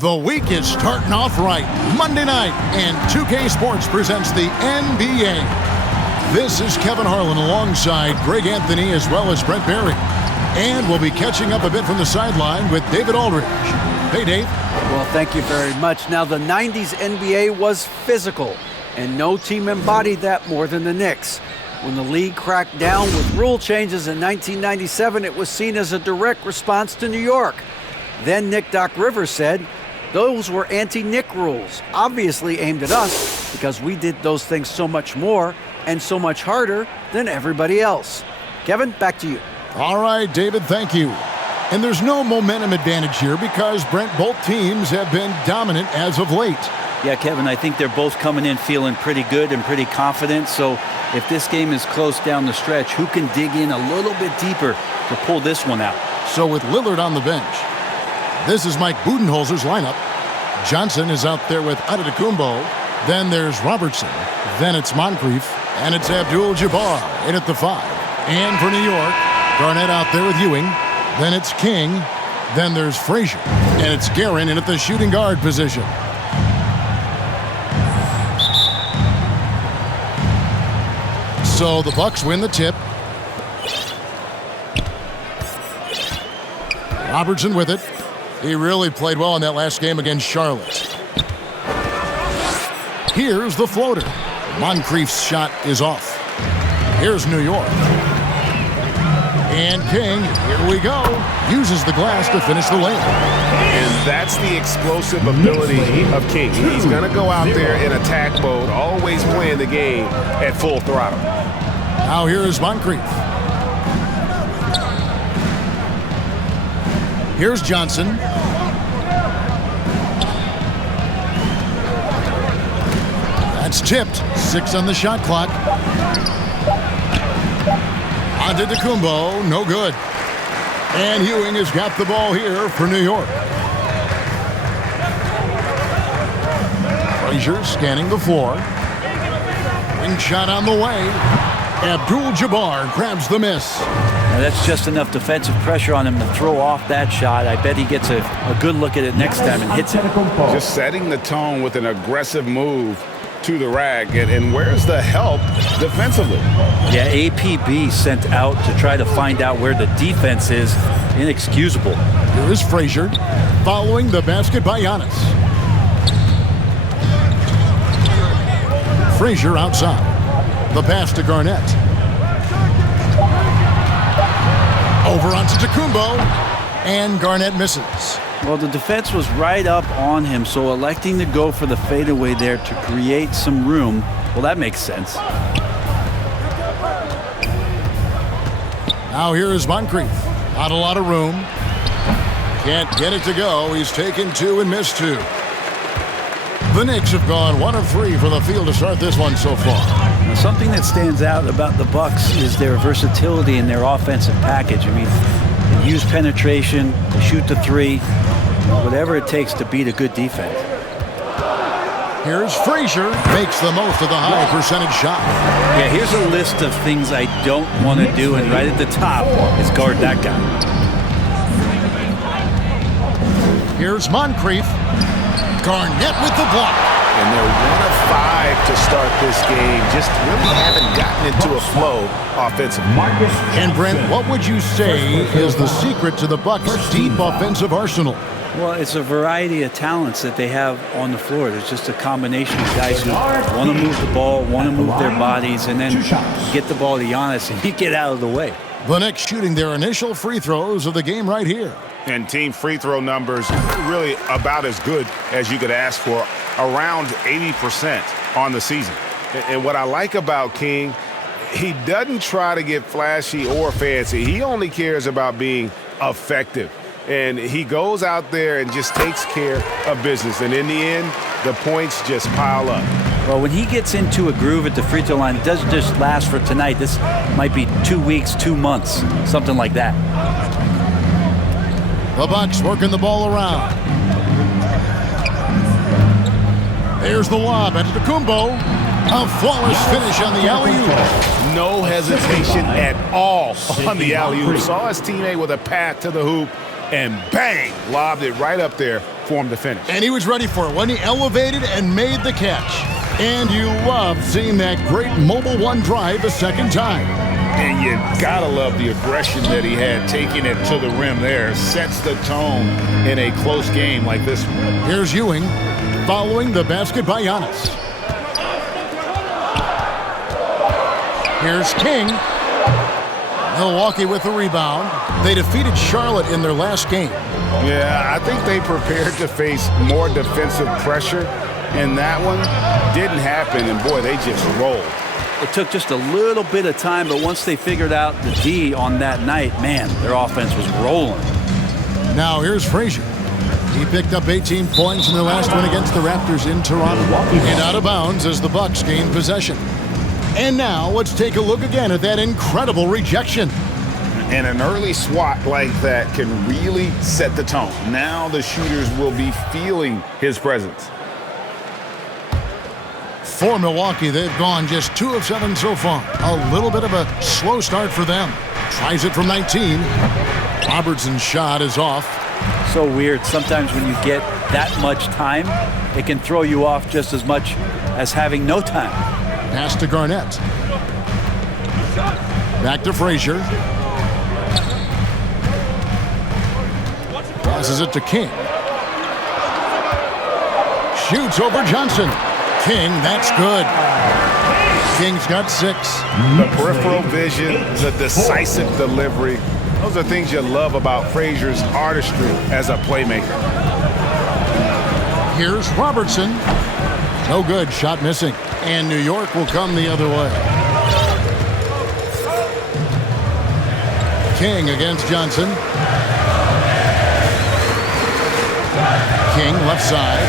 The week is starting off right. Monday night, and 2K Sports presents the NBA. This is Kevin Harlan alongside Greg Anthony as well as Brent Barry. And we'll be catching up a bit from the sideline with David Aldridge. Hey, Dave. Well, thank you very much. Now, the 90s NBA was physical, and no team embodied that more than the Knicks. When the league cracked down with rule changes in 1997, it was seen as a direct response to New York. Then Nick Doc Rivers said, those were anti-Nick rules, obviously aimed at us because we did those things so much more and so much harder than everybody else. Kevin, back to you. All right, David, thank you. And there's no momentum advantage here because, Brent, both teams have been dominant as of late. Yeah, Kevin, I think they're both coming in feeling pretty good and pretty confident. So if this game is close down the stretch, who can dig in a little bit deeper to pull this one out? So with Lillard on the bench, this is Mike Budenholzer's lineup. Johnson is out there with Antetokounmpo. Then there's Robertson. Then it's Moncrief. And it's Abdul-Jabbar in at the 5. And for New York, Garnett out there with Ewing. Then it's King. Then there's Frazier. And it's Guerin in at the shooting guard position. So the Bucks win the tip. Robertson with it. He really played well in that last game against Charlotte. Here's the floater. Moncrief's shot is off. Here's New York. And King, here we go, uses the glass to finish the layup. And that's the explosive ability of King. He's going to go out there in attack mode, always playing the game at full throttle. Now here is Moncrief. Here's Johnson. That's tipped. 6 on the shot clock. Antetokounmpo, no good. And Ewing has got the ball here for New York. Frazier scanning the floor. Wing shot on the way. Abdul-Jabbar grabs the miss. Now that's just enough defensive pressure on him to throw off that shot. I bet he gets a good look at it next time and hits it. Just setting the tone with an aggressive move to the rack. And where's the help defensively? Yeah, APB sent out to try to find out where the defense is. Inexcusable. Here is Frazier following the basket by Giannis. Frazier outside. The pass to Garnett. Over onto Antetokounmpo, and Garnett misses. Well, the defense was right up on him, so electing to go for the fadeaway there to create some room, well, that makes sense. Now here is Moncrief. Not a lot of room. Can't get it to go. He's taken 2 and missed 2. The Knicks have gone 1 of 3 from the field to start this one so far. Now, something that stands out about the Bucks is their versatility in their offensive package. I mean, they use penetration, they shoot the 3, whatever it takes to beat a good defense. Here's Frazier, makes the most of the high percentage shot. Yeah, here's a list of things I don't want to do, and right at the top is guard that guy. Here's Moncrief. Garnett with the block. And they're 1 of 5 to start this game. Just really haven't gotten into a flow offensively. And Brent, what would you say is the secret to the Bucks' deep offensive arsenal? Well, it's a variety of talents that they have on the floor. There's just a combination of guys who want to move the ball, want to move their bodies, and then get the ball to Giannis and get out of the way. The Knicks shooting their initial free throws of the game right here. And team free throw numbers really about as good as you could ask for, around 80% on the season. And what I like about King, he doesn't try to get flashy or fancy. He only cares about being effective. And he goes out there and just takes care of business. And in the end, the points just pile up. Well, when he gets into a groove at the free throw line, it doesn't just last for tonight. This might be 2 weeks, 2 months, something like that. The Bucks working the ball around. There's the lob at Antetokounmpo. A flawless finish on the alley-oop. No hesitation at all on the alley-oop. Saw his teammate with a path to the hoop, and bang, lobbed it right up there for him to finish. And he was ready for it when he elevated and made the catch. And you love seeing that great mobile one drive a second time. And you gotta love the aggression that he had taking it to the rim there. Sets the tone in a close game like this one. Here's Ewing following the basket by Giannis. Here's King. Milwaukee with the rebound. They defeated Charlotte in their last game. Yeah, I think they prepared to face more defensive pressure, and that one didn't happen, and boy, they just rolled. It took just a little bit of time, but once they figured out the D on that night, man, their offense was rolling. Now here's Frazier. He picked up 18 points in their last win against the Raptors in Toronto. And out of bounds as the Bucks gain possession. And now let's take a look again at that incredible rejection. And an early swat like that can really set the tone. Now the shooters will be feeling his presence. For Milwaukee, they've gone just 2 of 7 so far. A little bit of a slow start for them. Tries it from 19. Robertson's shot is off. So weird. Sometimes when you get that much time, it can throw you off just as much as having no time. Pass to Garnett. Back to Frazier. Passes it to King. Shoots over Johnson. King, that's good. King's got 6. The peripheral vision, the decisive delivery. Those are things you love about Frazier's artistry as a playmaker. Here's Robertson. No good. Shot missing. And New York will come the other way. King against Johnson. King left side.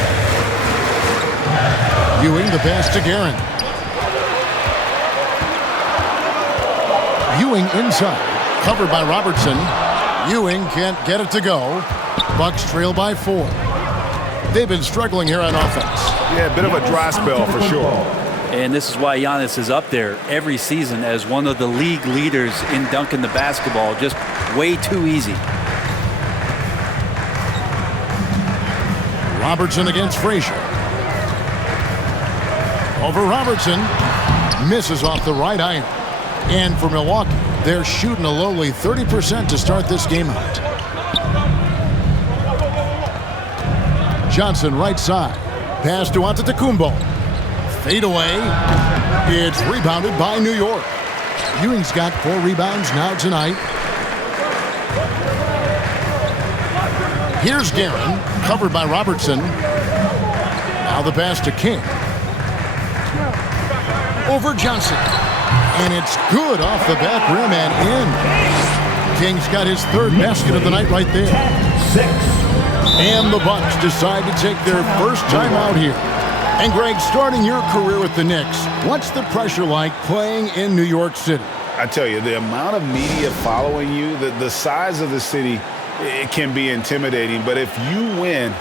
Ewing the pass to Guerin. Ewing inside. Covered by Robertson. Ewing can't get it to go. Bucks trail by 4. They've been struggling here on offense. Yeah, a bit of a dry spell for sure. And this is why Giannis is up there every season as one of the league leaders in dunking the basketball. Just way too easy. Robertson against Frazier. Over Robertson. Misses off the right iron. And for Milwaukee, they're shooting a lowly 30% to start this game out. Johnson right side. Pass to Antetokounmpo. Fade away. It's rebounded by New York. Ewing's got 4 rebounds now tonight. Here's Guerin, covered by Robertson. Now the pass to King. Over Johnson. And it's good off the back rim and in. King's got his 3rd basket of the night right there. 6. And the Bucks decide to take their first time out here. And Greg, starting your career with the Knicks, what's the pressure like playing in New York City? I tell you, the amount of media following you, the size of the city, it can be intimidating. But if you win,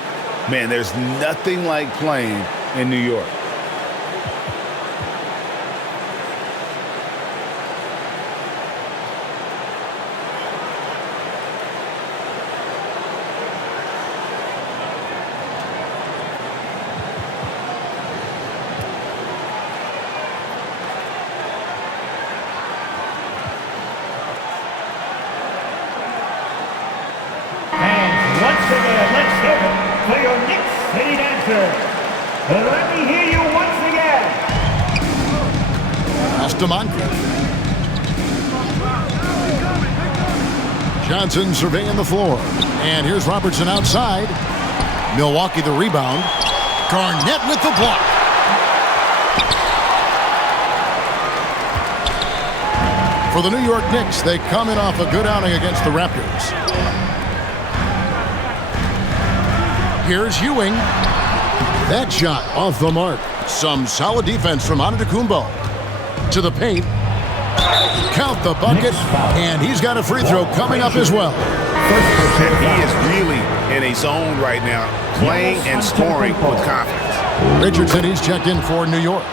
man, there's nothing like playing in New York. Once again, let's hear it for your Knicks City Dancers. Let me hear you once again. Pass to Moncrief. Johnson surveying the floor. And here's Robertson outside. Milwaukee the rebound. Garnett with the block. For the New York Knicks, they come in off a good outing against the Raptors. Here's Ewing. That shot off the mark. Some solid defense from Antetokounmpo. To the paint. Count the bucket. And he's got a free throw coming up as well. And he is really in a zone right now, playing and scoring with confidence. Richardson, he's checked in for New York.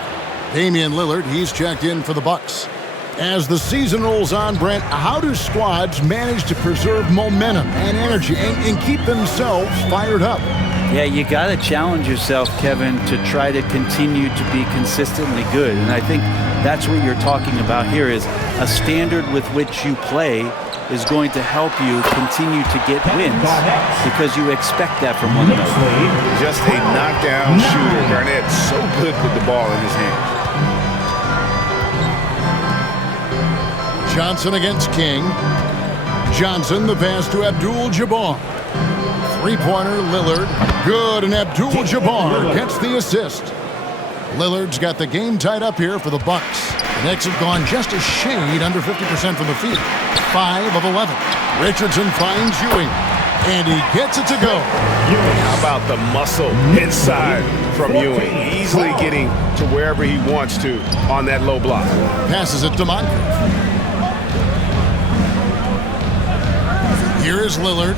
Damian Lillard, he's checked in for the Bucks. As the season rolls on, Brent, how do squads manage to preserve momentum and energy and keep themselves fired up? Yeah, you got to challenge yourself, Kevin, to try to continue to be consistently good. And I think that's what you're talking about here is a standard with which you play is going to help you continue to get wins because you expect that from one another. Just a knockdown shooter. Garnett's so good with the ball in his hand. Johnson against King. Johnson, the pass to Abdul-Jabbar. Three-pointer, Lillard. Good, and Abdul-Jabbar gets the assist. Lillard's got the game tied up here for the Bucks. The Knicks have gone just a shade under 50% from the field. 5 of 11. Richardson finds Ewing, and he gets it to go. How about the muscle inside from Ewing? Easily getting to wherever he wants to on that low block. Passes it to Moncrief. Here is Lillard.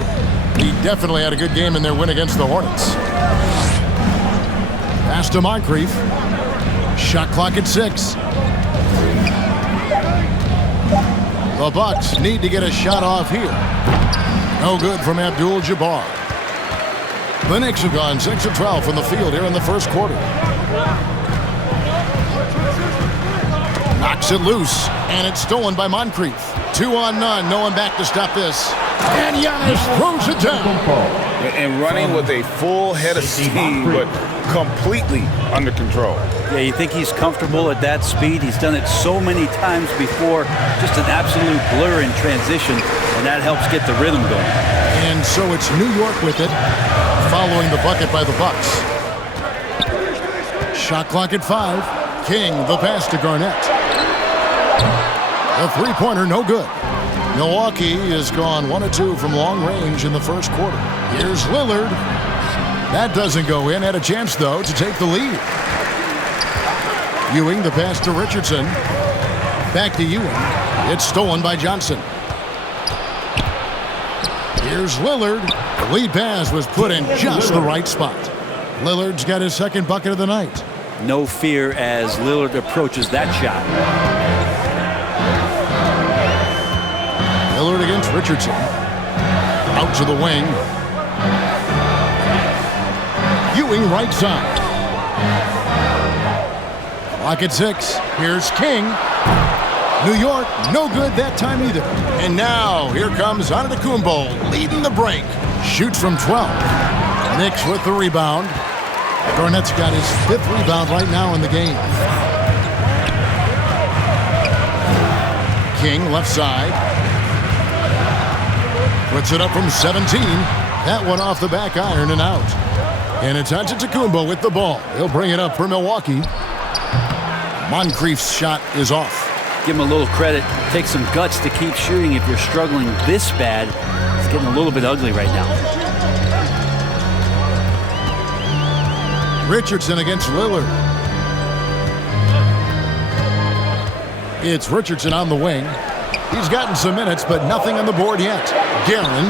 He definitely had a good game in their win against the Hornets. Pass to Moncrief. Shot clock at 6. The Bucks need to get a shot off here. No good from Abdul-Jabbar. The Knicks have gone 6 of 12 from the field here in the first quarter. Knocks it loose, and it's stolen by Moncrief. 2 on none, no one back to stop this. And Giannis throws it down. And running with a full head of steam, but completely under control. Yeah, you think he's comfortable at that speed. He's done it so many times before. Just an absolute blur in transition, and that helps get the rhythm going. And so it's New York with it, following the bucket by the Bucks. Shot clock at 5. King, the pass to Garnett. A three-pointer, no good. Milwaukee has gone 1 of 2 from long range in the first quarter. Here's Lillard. That doesn't go in. Had a chance, though, to take the lead. Ewing, the pass to Richardson. Back to Ewing. It's stolen by Johnson. Here's Lillard. The lead pass was put in just the right spot. Lillard's got his second bucket of the night. No fear as Lillard approaches that shot. Lillard against Richardson. Out to the wing. Ewing right side. Clock at 6. Here's King. New York, no good that time either. And now, here comes Antetokounmpo leading the break. Shoots from 12. Knicks with the rebound. Garnett's got his 5th rebound right now in the game. King, left side. Puts it up from 17. That one off the back iron and out. And it's Antetokounmpo with the ball. He'll bring it up for Milwaukee. Moncrief's shot is off. Give him a little credit. Take some guts to keep shooting if you're struggling this bad. It's getting a little bit ugly right now. Richardson against Lillard. It's Richardson on the wing. He's gotten some minutes, but nothing on the board yet. Guerin,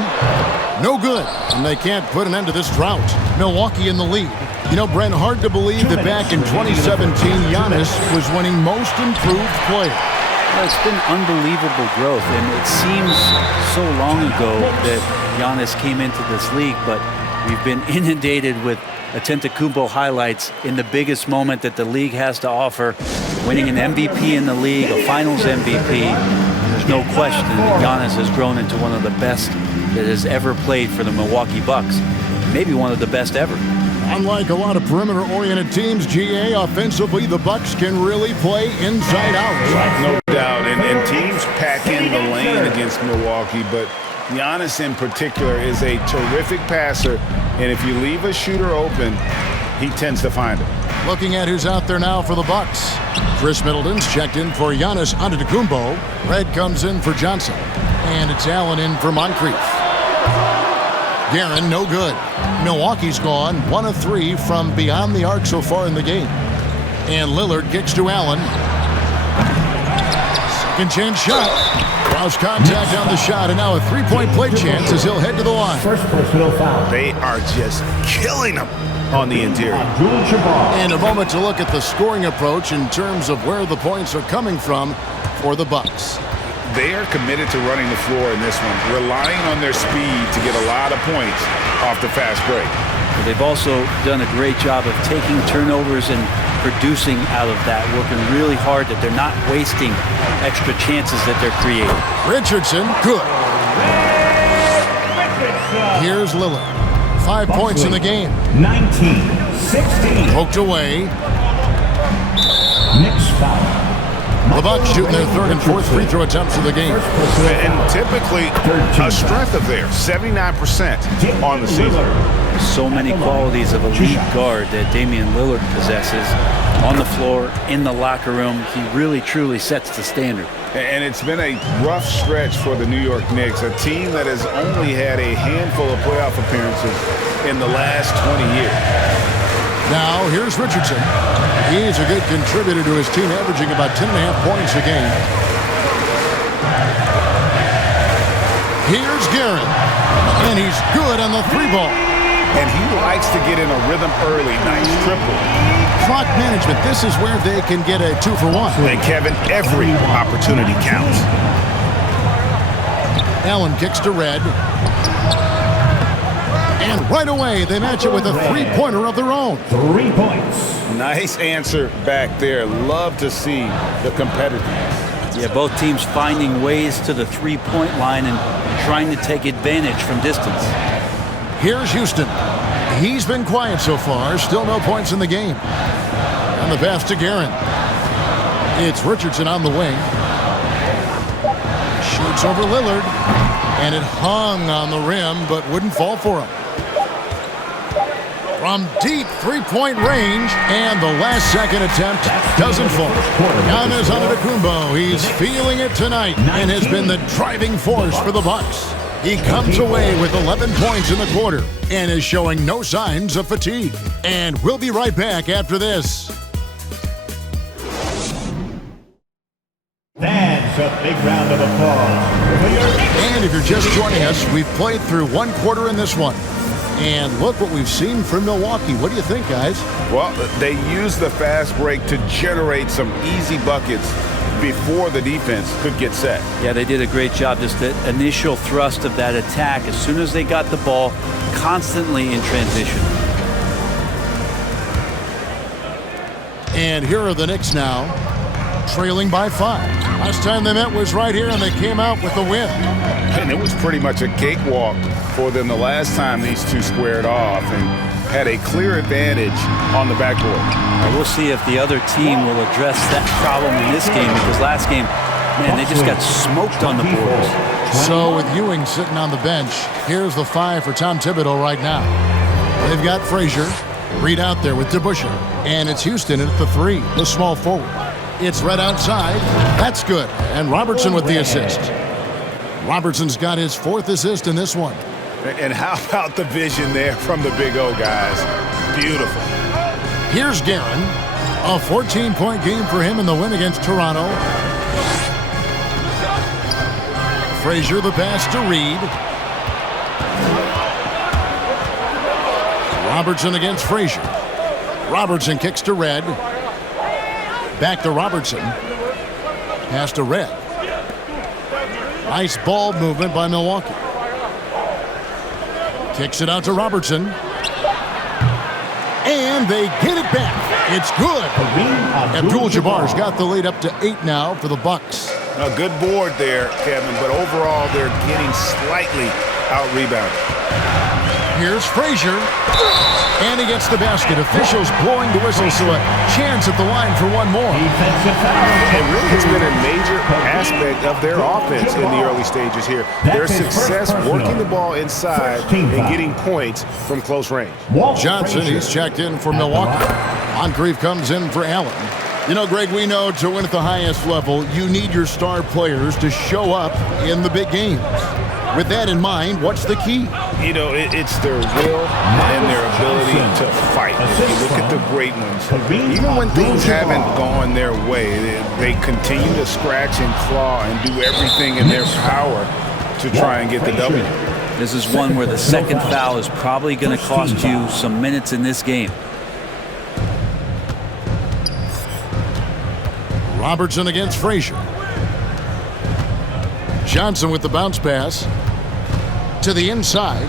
no good, and they can't put an end to this drought. Milwaukee in the lead. You know, Brent, hard to believe that back in 2017, Giannis was winning Most Improved Player. Well, it's been unbelievable growth, and it seems so long ago that Giannis came into this league, but we've been inundated with Antetokounmpo highlights in the biggest moment that the league has to offer, winning an MVP in the league, a Finals MVP. There's no question that Giannis has grown into one of the best that has ever played for the Milwaukee Bucks, maybe one of the best ever. Unlike a lot of perimeter-oriented teams, GA, offensively, the Bucks can really play inside out. No doubt, and teams pack in the lane against Milwaukee, but Giannis in particular is a terrific passer, and if you leave a shooter open, he tends to find it. Looking at who's out there now for the Bucks. Chris Middleton's checked in for Giannis Antetokounmpo. Red comes in for Johnson. And it's Allen in for Moncrief. Guerin, no good. Milwaukee's gone 1 of 3 from beyond the arc so far in the game. And Lillard kicks to Allen. Second chance shot. Cross contact on the shot, and now a three-point play chance as he'll head to the line. First personal foul. They are just killing him on the interior. And a moment to look at the scoring approach in terms of where the points are coming from for the Bucks. They are committed to running the floor in this one, relying on their speed to get a lot of points off the fast break. But they've also done a great job of taking turnovers and producing out of that, working really hard that they're not wasting extra chances that they're creating. Richardson, good. Here's Lillard. 5 points in the game. 19-16. Poked away. Knicks foul. The Bucks shooting their third and fourth free throw attempts of the game. And typically a strength of theirs, 79% on the season. So many qualities of elite guard that Damian Lillard possesses on the floor, in the locker room. He really, truly sets the standard. And it's been a rough stretch for the New York Knicks, a team that has only had a handful of playoff appearances in the last 20 years. Now, here's Richardson. He's a good contributor to his team, averaging about 10.5 points a game. Here's Guerin. And he's good on the three ball. And he likes to get in a rhythm early. Nice triple. Clock management. This is where they can get a 2-for-1. And Kevin, every opportunity counts. Allen kicks to Red. And right away, they match it with a three-pointer of their own. 3 points. Nice answer back there. Love to see the competitiveness. Yeah, both teams finding ways to the three-point line and trying to take advantage from distance. Here's Houston. He's been quiet so far. Still no points in the game. And the pass to Guerin. It's Richardson on the wing. Shoots over Lillard. And it hung on the rim, but wouldn't fall for him. From deep three-point range, and the last-second attempt doesn't fall. Giannis Antetokounmpo, he's feeling it tonight and has been the driving force for the Bucks. He comes away with 11 points in the quarter and is showing no signs of fatigue. And we'll be right back after this. That's a big round of applause. And if you're just joining us, we've played through one quarter in this one. And look what we've seen from Milwaukee. What do you think, guys? Well, they used the fast break to generate some easy buckets before the defense could get set. Yeah, they did a great job. Just the initial thrust of that attack, as soon as they got the ball, constantly in transition. And here are the Knicks now, trailing by 5. Last time they met was right here, and they came out with a win. And it was pretty much a cakewalk for them the last time these two squared off and had a clear advantage on the backboard. We'll see if the other team will address that problem in this game, because last game, man, they just got smoked on the boards. So with Ewing sitting on the bench, here's the 5 for Tom Thibodeau right now. They've got Frazier, Reed out there with DeBusschere, and it's Houston at the 3, the small forward. It's Red outside. That's good. And Robertson with the assist. Robertson's got his 4th assist in this one. And how about the vision there from the Big O, guys? Beautiful. Here's Guerin. A 14-point game for him in the win against Toronto. Frazier the pass to Reed. Robertson against Frazier. Robertson kicks to Red. Back to Robertson. Pass to Red. Nice ball movement by Milwaukee. Kicks it out to Robertson. And they get it back. It's good. Abdul-Jabbar's got the lead up to 8 now for the Bucks. A good board there, Kevin, but overall they're getting slightly out-rebounded. Here's Frazier. And he gets the basket. Officials blowing the whistle, so a chance at the line for one more. It really has been a major aspect of their offense in the early stages here. Their success working the ball inside and getting points from close range. Johnson, he's checked in for Milwaukee. Moncrief comes in for Allen. You know, Greg, we know to win at the highest level, you need your star players to show up in the big games. With that in mind, what's the key? You know, it's their will and their ability to fight. If you look at the great ones, even when things haven't gone their way, they continue to scratch and claw and do everything in their power to try and get the W. This is one where the second foul is probably going to cost you some minutes in this game. Robertson against Frazier. Johnson with the bounce pass to the inside.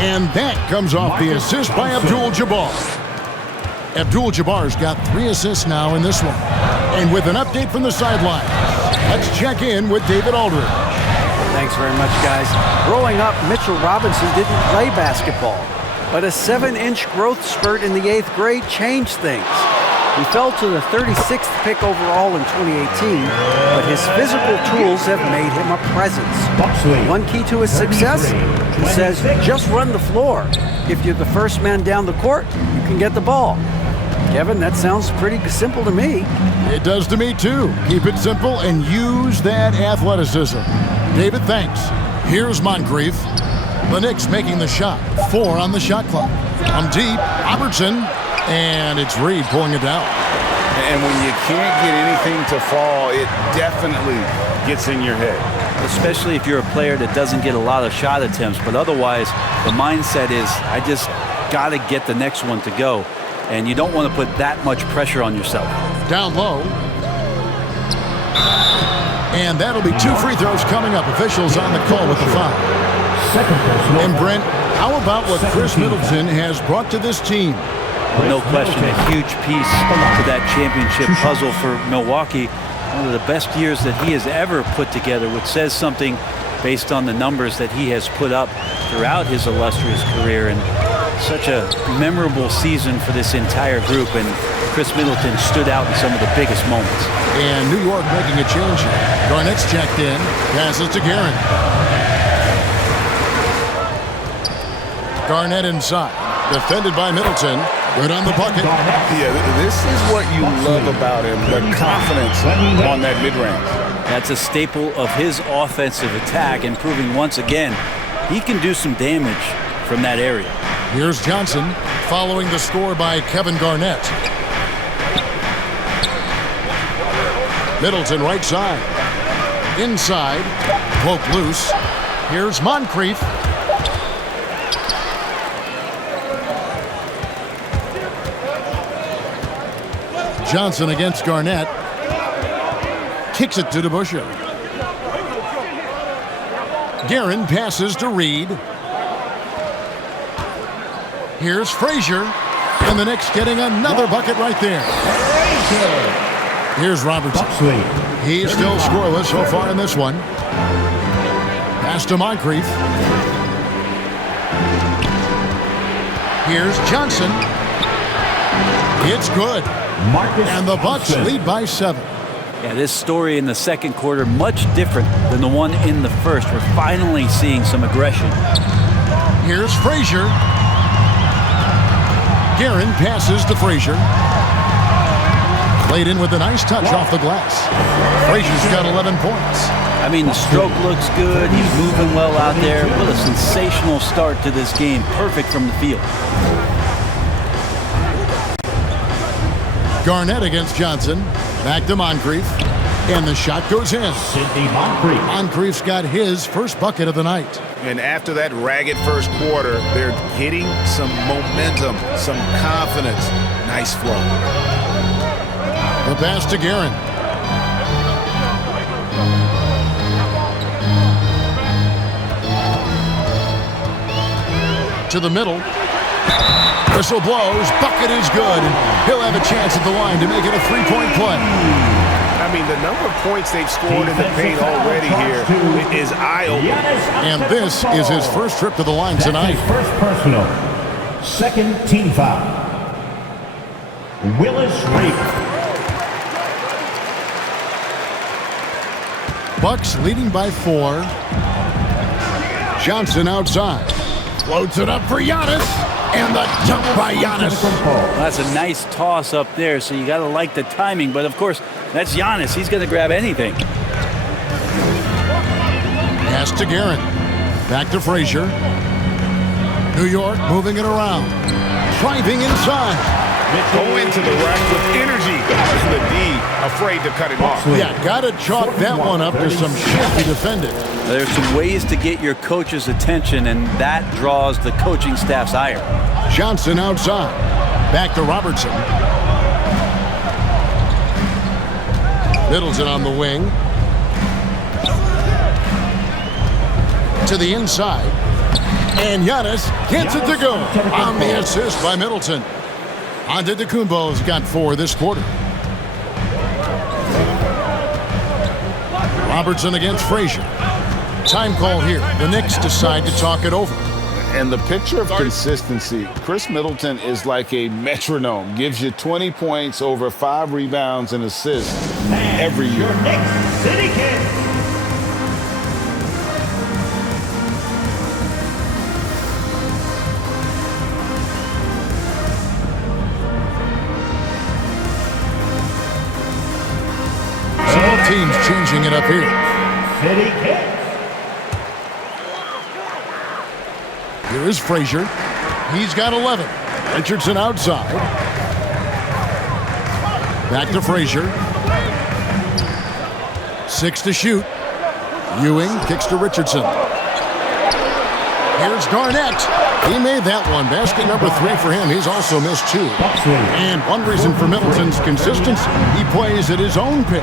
And that comes off the assist by Abdul-Jabbar. Abdul-Jabbar's got 3 assists now in this one. And with an update from the sideline, let's check in with David Aldridge. Thanks very much, guys. Growing up, Mitchell Robinson didn't play basketball, but a 7-inch growth spurt in the 8th grade changed things. He fell to the 36th pick overall in 2018, but his physical tools have made him a presence. One key to his success, he says, just run the floor. If you're the first man down the court, you can get the ball. Kevin, that sounds pretty simple to me. It does to me, too. Keep it simple and use that athleticism. David, thanks. Here's Moncrief. The Knicks making the shot. 4 on the shot clock. From deep, Robertson, and it's Reed pulling it down. And when you can't get anything to fall, it definitely gets in your head. Especially if you're a player that doesn't get a lot of shot attempts, but otherwise the mindset is, I just got to get the next one to go. And you don't want to put that much pressure on yourself. Down low. And that'll be 2 free throws coming up. Officials on the call with the foul. And Brent, how about what Chris Middleton has brought to this team? No question, a huge piece to that championship puzzle for Milwaukee. One of the best years that he has ever put together, which says something based on the numbers that he has put up throughout his illustrious career. And such a memorable season for this entire group, and Chris Middleton stood out in some of the biggest moments. And New York making a change here. Garnett's checked in, passes to Guerin. Garnett inside, defended by Middleton. Good on the bucket. Yeah, this is what you love about him, the confidence on that mid-range. That's a staple of his offensive attack, and proving once again he can do some damage from that area. Here's Johnson, following the score by Kevin Garnett. Middleton right side. Inside, poke loose. Here's Moncrief. Johnson against Garnett. Kicks it to DeBusschere. Guerin passes to Reed. Here's Frazier, and the Knicks getting another bucket right there. Here's Robertson. He's still scoreless so far in this one. Pass to Moncrief. Here's Johnson. It's good. And the Bucks lead by 7. Yeah, this story in the second quarter much different than the one in the first. We're finally seeing some aggression. Here's Frazier. Guerin passes to Frazier. Played in with a nice touch off the glass. Frazier's got 11 points. I mean, the stroke looks good. He's moving well out there. What a sensational start to this game. Perfect from the field. Garnett against Johnson. Back to Moncrief. And the shot goes in. Moncrief's got his first bucket of the night. And after that ragged first quarter, they're getting some momentum, some confidence. Nice flow. The pass to Guerin. To the middle. Whistle blows. Bucket is good. He'll have a chance at the line to make it a 3-point play. I mean, the number of points they've scored in the paint already here is eye-opening. And this is his first trip to the line tonight. First personal. Second team foul. Willis Reed. Bucks leading by 4. Johnson outside. Floats it up for Giannis. And the dunk by Giannis. Well, that's a nice toss up there, so you got to like the timing. But, of course, that's Giannis. He's going to grab anything. Pass to Guerin. Back to Frazier. New York moving it around. Driving inside. Go into the rack with energy. And the D afraid to cut it off. Yeah, got to chalk that one up to some shaky defending. There's some ways to get your coach's attention, and that draws the coaching staff's ire. Johnson outside. Back to Robertson. Middleton on the wing. to the inside. And Giannis gets it to go on the assist by Middleton. Antetokounmpo's got 4 this quarter. Robertson against Frazier. Time call here. The Knicks decide to talk it over. And the picture of consistency, Chris Middleton is like a metronome. Gives you 20 points, over 5 rebounds and assists every year. Your Knicks City Kid. Both teams changing it up here. City Kid. Here is Frazier. He's got 11. Richardson outside. Back to Frazier. 6 to shoot. Ewing kicks to Richardson. Here's Garnett. He made that one. Basket number 3 for him. He's also missed 2. And one reason for Middleton's consistency, he plays at his own pace.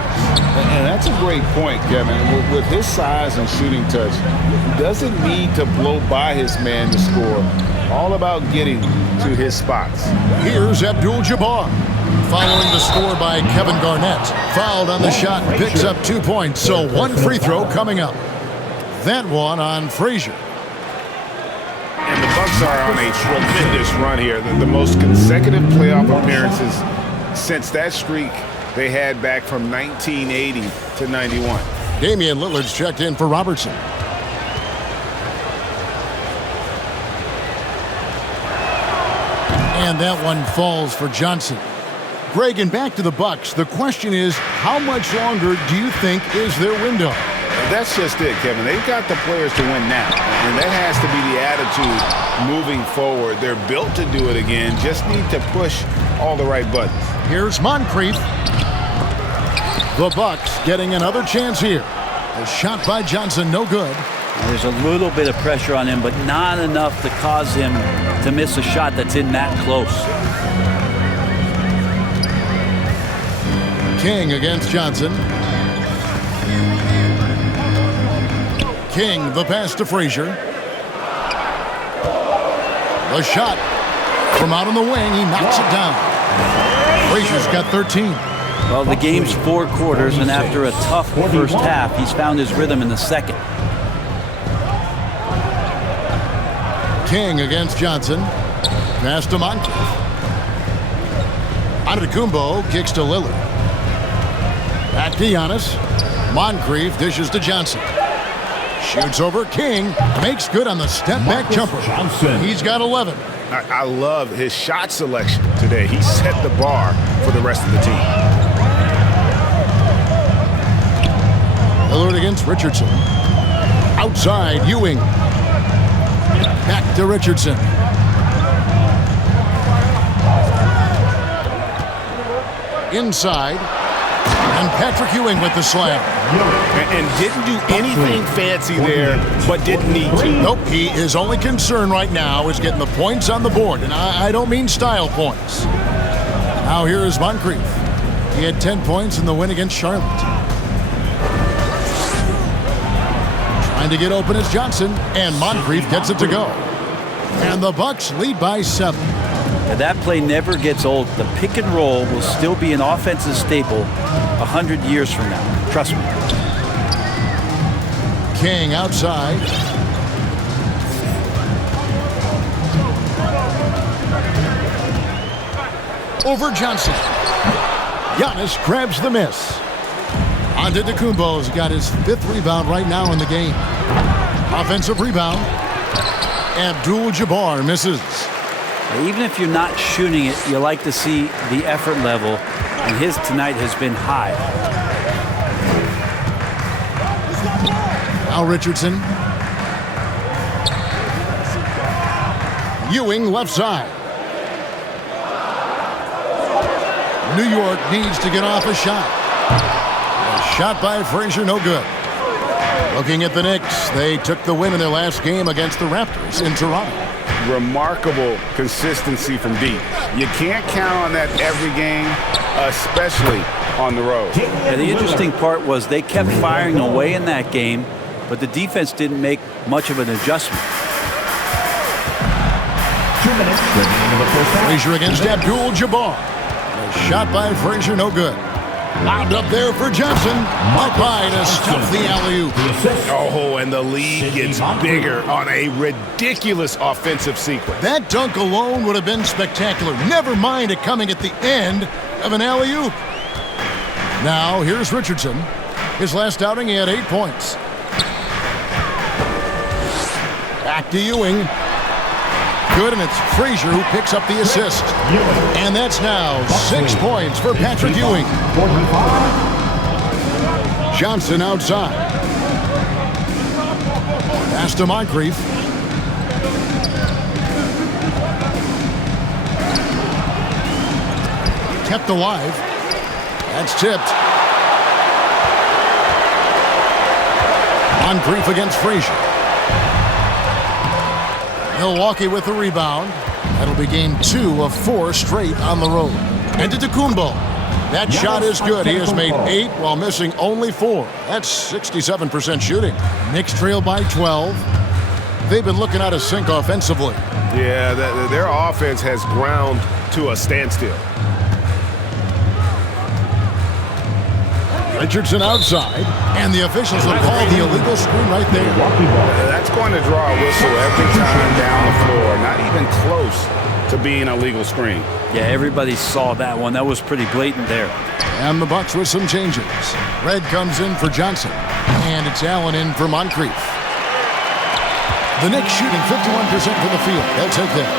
And that's a great point, Kevin. With his size and shooting touch, he doesn't need to blow by his man to score. All about getting to his spots. Here's Abdul-Jabbar. Following the score by Kevin Garnett. Fouled on the shot, picks up 2 points. So 1 free throw coming up. That one on Frazier. And the Bucks are on a tremendous run here. The most consecutive playoff appearances since that streak they had back from 1980 to 91. Damian Lillard's checked in for Robertson. And that one falls for Johnson. Greg, and back to the Bucks. The question is, how much longer do you think is their window? That's just it, Kevin. They've got the players to win now, and that has to be the attitude moving forward. They're built to do it again, just need to push all the right buttons. Here's Moncrief. The Bucks getting another chance here. A shot by Johnson, no good. There's a little bit of pressure on him, but not enough to cause him to miss a shot that's in that close. King against Johnson. King, the pass to Frazier. The shot from out on the wing. He knocks it down. Frazier's got 13. Well, the game's 4 quarters, and after a tough first half, he's found his rhythm in the second. King against Johnson. Pass to Moncrief. Antetokounmpo kicks to Lillard. Back to Giannis. Moncrief dishes to Johnson. Shoots over King. Makes good on the step-back jumper. He's got 11. I love his shot selection today. He set the bar for the rest of the team. Lillard against Richardson. Outside, Ewing. Back to Richardson. Inside. And Patrick Ewing with the slam. And didn't do anything fancy there, but didn't need to. Nope, he is only concern right now is getting the points on the board. And I don't mean style points. Now here is Moncrief. He had 10 points in the win against Charlotte. Trying to get open is Johnson, and Moncrief gets it to go. And the Bucks lead by 7. And that play never gets old. The pick and roll will still be an offensive staple 100 years from now. Trust me. King outside. Over Johnson. Giannis grabs the miss. Antetokounmpo's got his 5th rebound right now in the game. Offensive rebound. Abdul-Jabbar misses. Even if you're not shooting it, you like to see the effort level, and his tonight has been high. Now Richardson. Ewing left side. New York needs to get off a shot. A shot by Frazier, no good. Looking at the Knicks, they took the win in their last game against the Raptors in Toronto. Remarkable consistency from deep. You can't count on that every game, especially on the road. And the interesting part was they kept firing away in that game, but the defense didn't make much of an adjustment. 2 minutes remaining in the first half. Frazier against Abdul-Jabbar. A shot by Frazier, no good. Lobbed up there for Johnson. Up high to stuff the alley-oop. Oh, and the lead gets bigger on a ridiculous offensive sequence. That dunk alone would have been spectacular. Never mind it coming at the end of an alley-oop. Now, here's Richardson. His last outing, he had 8 points. Back to Ewing. Good, and it's Frazier who picks up the assist. And that's now 6 points for Patrick Ewing. Johnson outside. Pass to Moncrief. Kept alive. That's tipped. Moncrief against Frazier. Milwaukee with the rebound. That'll be game 2 of 4 straight on the road. And to Tacumbo. That shot is good. He has made 8 while missing only 4. That's 67% shooting. Knicks trail by 12. They've been looking out of sync offensively. Yeah, their offense has ground to a standstill. Richardson outside, and the officials will call the illegal screen right there. That's going to draw a whistle every time down the floor. Not even close to being a legal screen. Yeah, everybody saw that one. That was pretty blatant there. And the Bucks with some changes. Red comes in for Johnson, and it's Allen in for Moncrief. The Knicks shooting 51% from the field. They'll take that.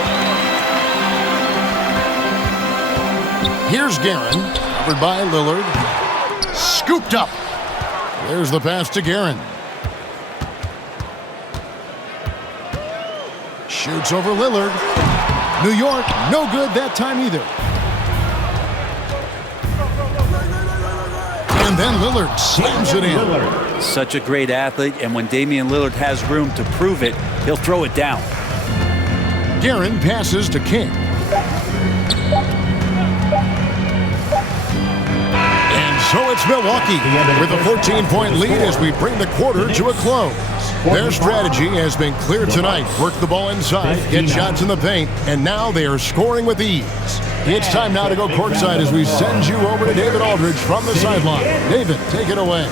Here's Guerin, covered by Lillard. Scooped up. There's the pass to Guerin. Shoots over Lillard. New York, no good that time either. And then Lillard slams it in. Such a great athlete, and when Damian Lillard has room to prove it, he'll throw it down. Guerin passes to King. So it's Milwaukee with a 14-point lead as we bring the quarter to a close. Their strategy has been clear tonight. Work the ball inside, get shots in the paint, and now they are scoring with ease. It's time now to go courtside as we send you over to David Aldridge from the sideline. David, take it away.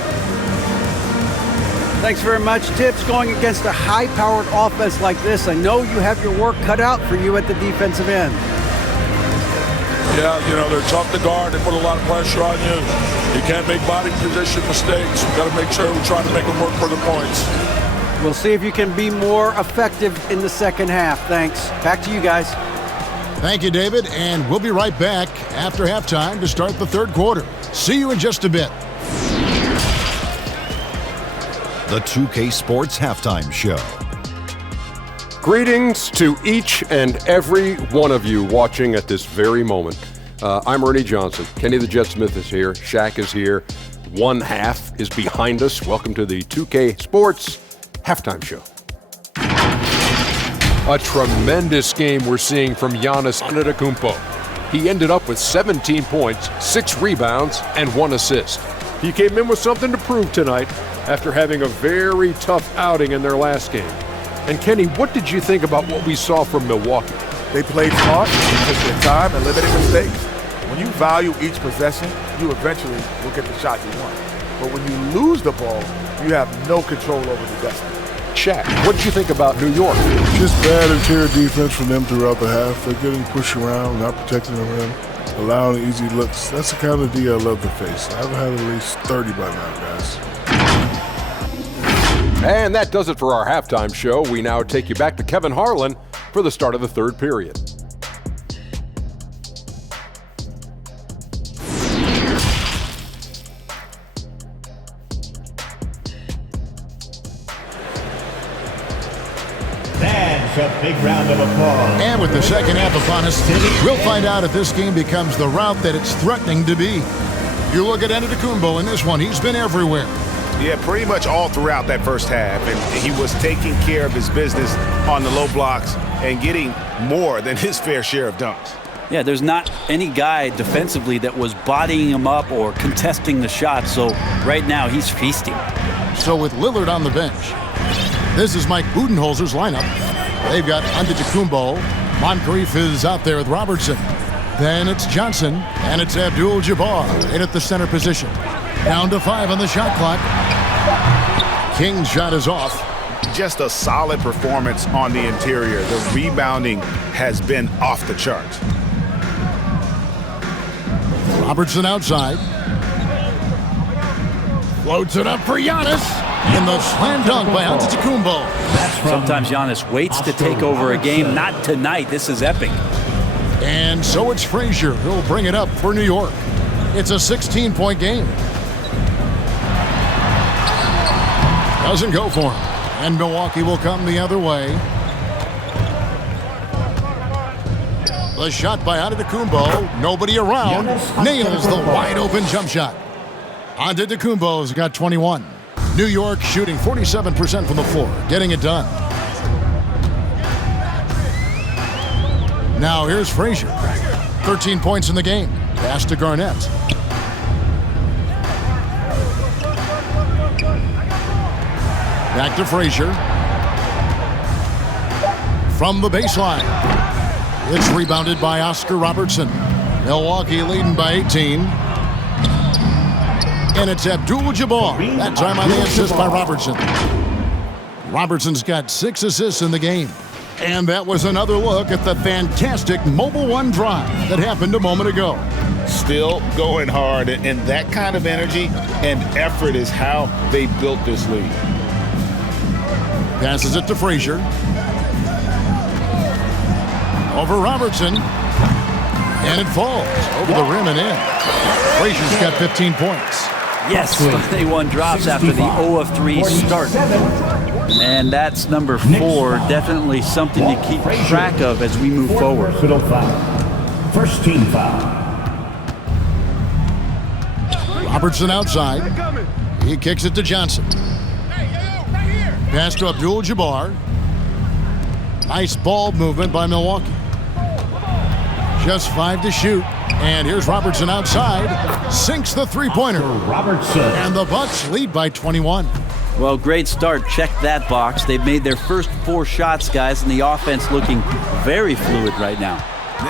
Thanks very much, Tips. Going against a high-powered offense like this, I know you have your work cut out for you at the defensive end. Yeah, they're tough to guard. They put a lot of pressure on you. You can't make body position mistakes. We've got to make sure we're trying to make them work for the points. We'll see if you can be more effective in the second half. Thanks. Back to you guys. Thank you, David, and we'll be right back after halftime to start the third quarter. See you in just a bit. The 2K Sports Halftime Show. Greetings to each and every one of you watching at this very moment. I'm Ernie Johnson. Kenny the Jet Smith is here. Shaq is here. One half is behind us. Welcome to the 2K Sports Halftime Show. A tremendous game we're seeing from Giannis Antetokounmpo. He ended up with 17 points, 6 rebounds, and 1 assist. He came in with something to prove tonight after having a very tough outing in their last game. And Kenny, what did you think about what we saw from Milwaukee? They played smart, took their time, and limited mistakes. When you value each possession, you eventually will get the shots you want. But when you lose the ball, you have no control over the destiny. Shaq, what did you think about New York? Just bad interior defense from them throughout the half. They're getting pushed around, not protecting the rim, allowing easy looks. That's the kind of D I love to face. I've had at least 30 by now, guys. And that does it for our halftime show. We now take you back to Kevin Harlan for the start of the third period. That's a big round of applause. And with the second half upon us, we'll find out if this game becomes the route that it's threatening to be. You look at Antetokounmpo in this one. He's been everywhere. Yeah, pretty much all throughout that first half. And he was taking care of his business on the low blocks and getting more than his fair share of dunks. Yeah, there's not any guy defensively that was bodying him up or contesting the shot. So right now he's feasting. So with Lillard on the bench, this is Mike Budenholzer's lineup. They've got Antetokounmpo. Moncrief is out there with Robertson. Then it's Johnson, and it's Abdul-Jabbar in at the center position. Down to 5 on the shot clock. King's shot is off. Just a solid performance on the interior. The rebounding has been off the charts. Robertson outside. Floats it up for Giannis. And the slam dunk by Antetokounmpo. Sometimes Giannis waits to take over a game. Not tonight. This is epic. And so it's Frazier who'll bring it up for New York. It's a 16-point game. Doesn't go for him. And Milwaukee will come the other way. The shot by Antetokounmpo. Nobody around. Nails the wide-open jump shot. Antetokounmpo's got 21. New York shooting 47% from the floor, getting it done. Now here's Frazier. 13 points in the game. Pass to Garnett. Back to Frazier. From the baseline. It's rebounded by Oscar Robertson. Milwaukee leading by 18. And it's Abdul-Jabbar. That time on the assist by Robertson. Robertson's got 6 assists in the game. And that was another look at the fantastic Mobile One drive that happened a moment ago. Still going hard, and that kind of energy and effort is how they built this league. Passes it to Frazier. Over Robertson. And it falls over the rim and in. Frazier's got 15 points. Yes, 21 drops after the 0 of 3 start. And that's number 4. Definitely something to keep track of as we move forward. First team foul. Robertson outside. He kicks it to Johnson. Pass to Abdul-Jabbar. Nice ball movement by Milwaukee. Just 5 to shoot. And here's Robertson outside. Sinks the three-pointer. Robertson. And the Bucks lead by 21. Well, great start. Check that box. They've made their first 4 shots, guys, and the offense looking very fluid right now.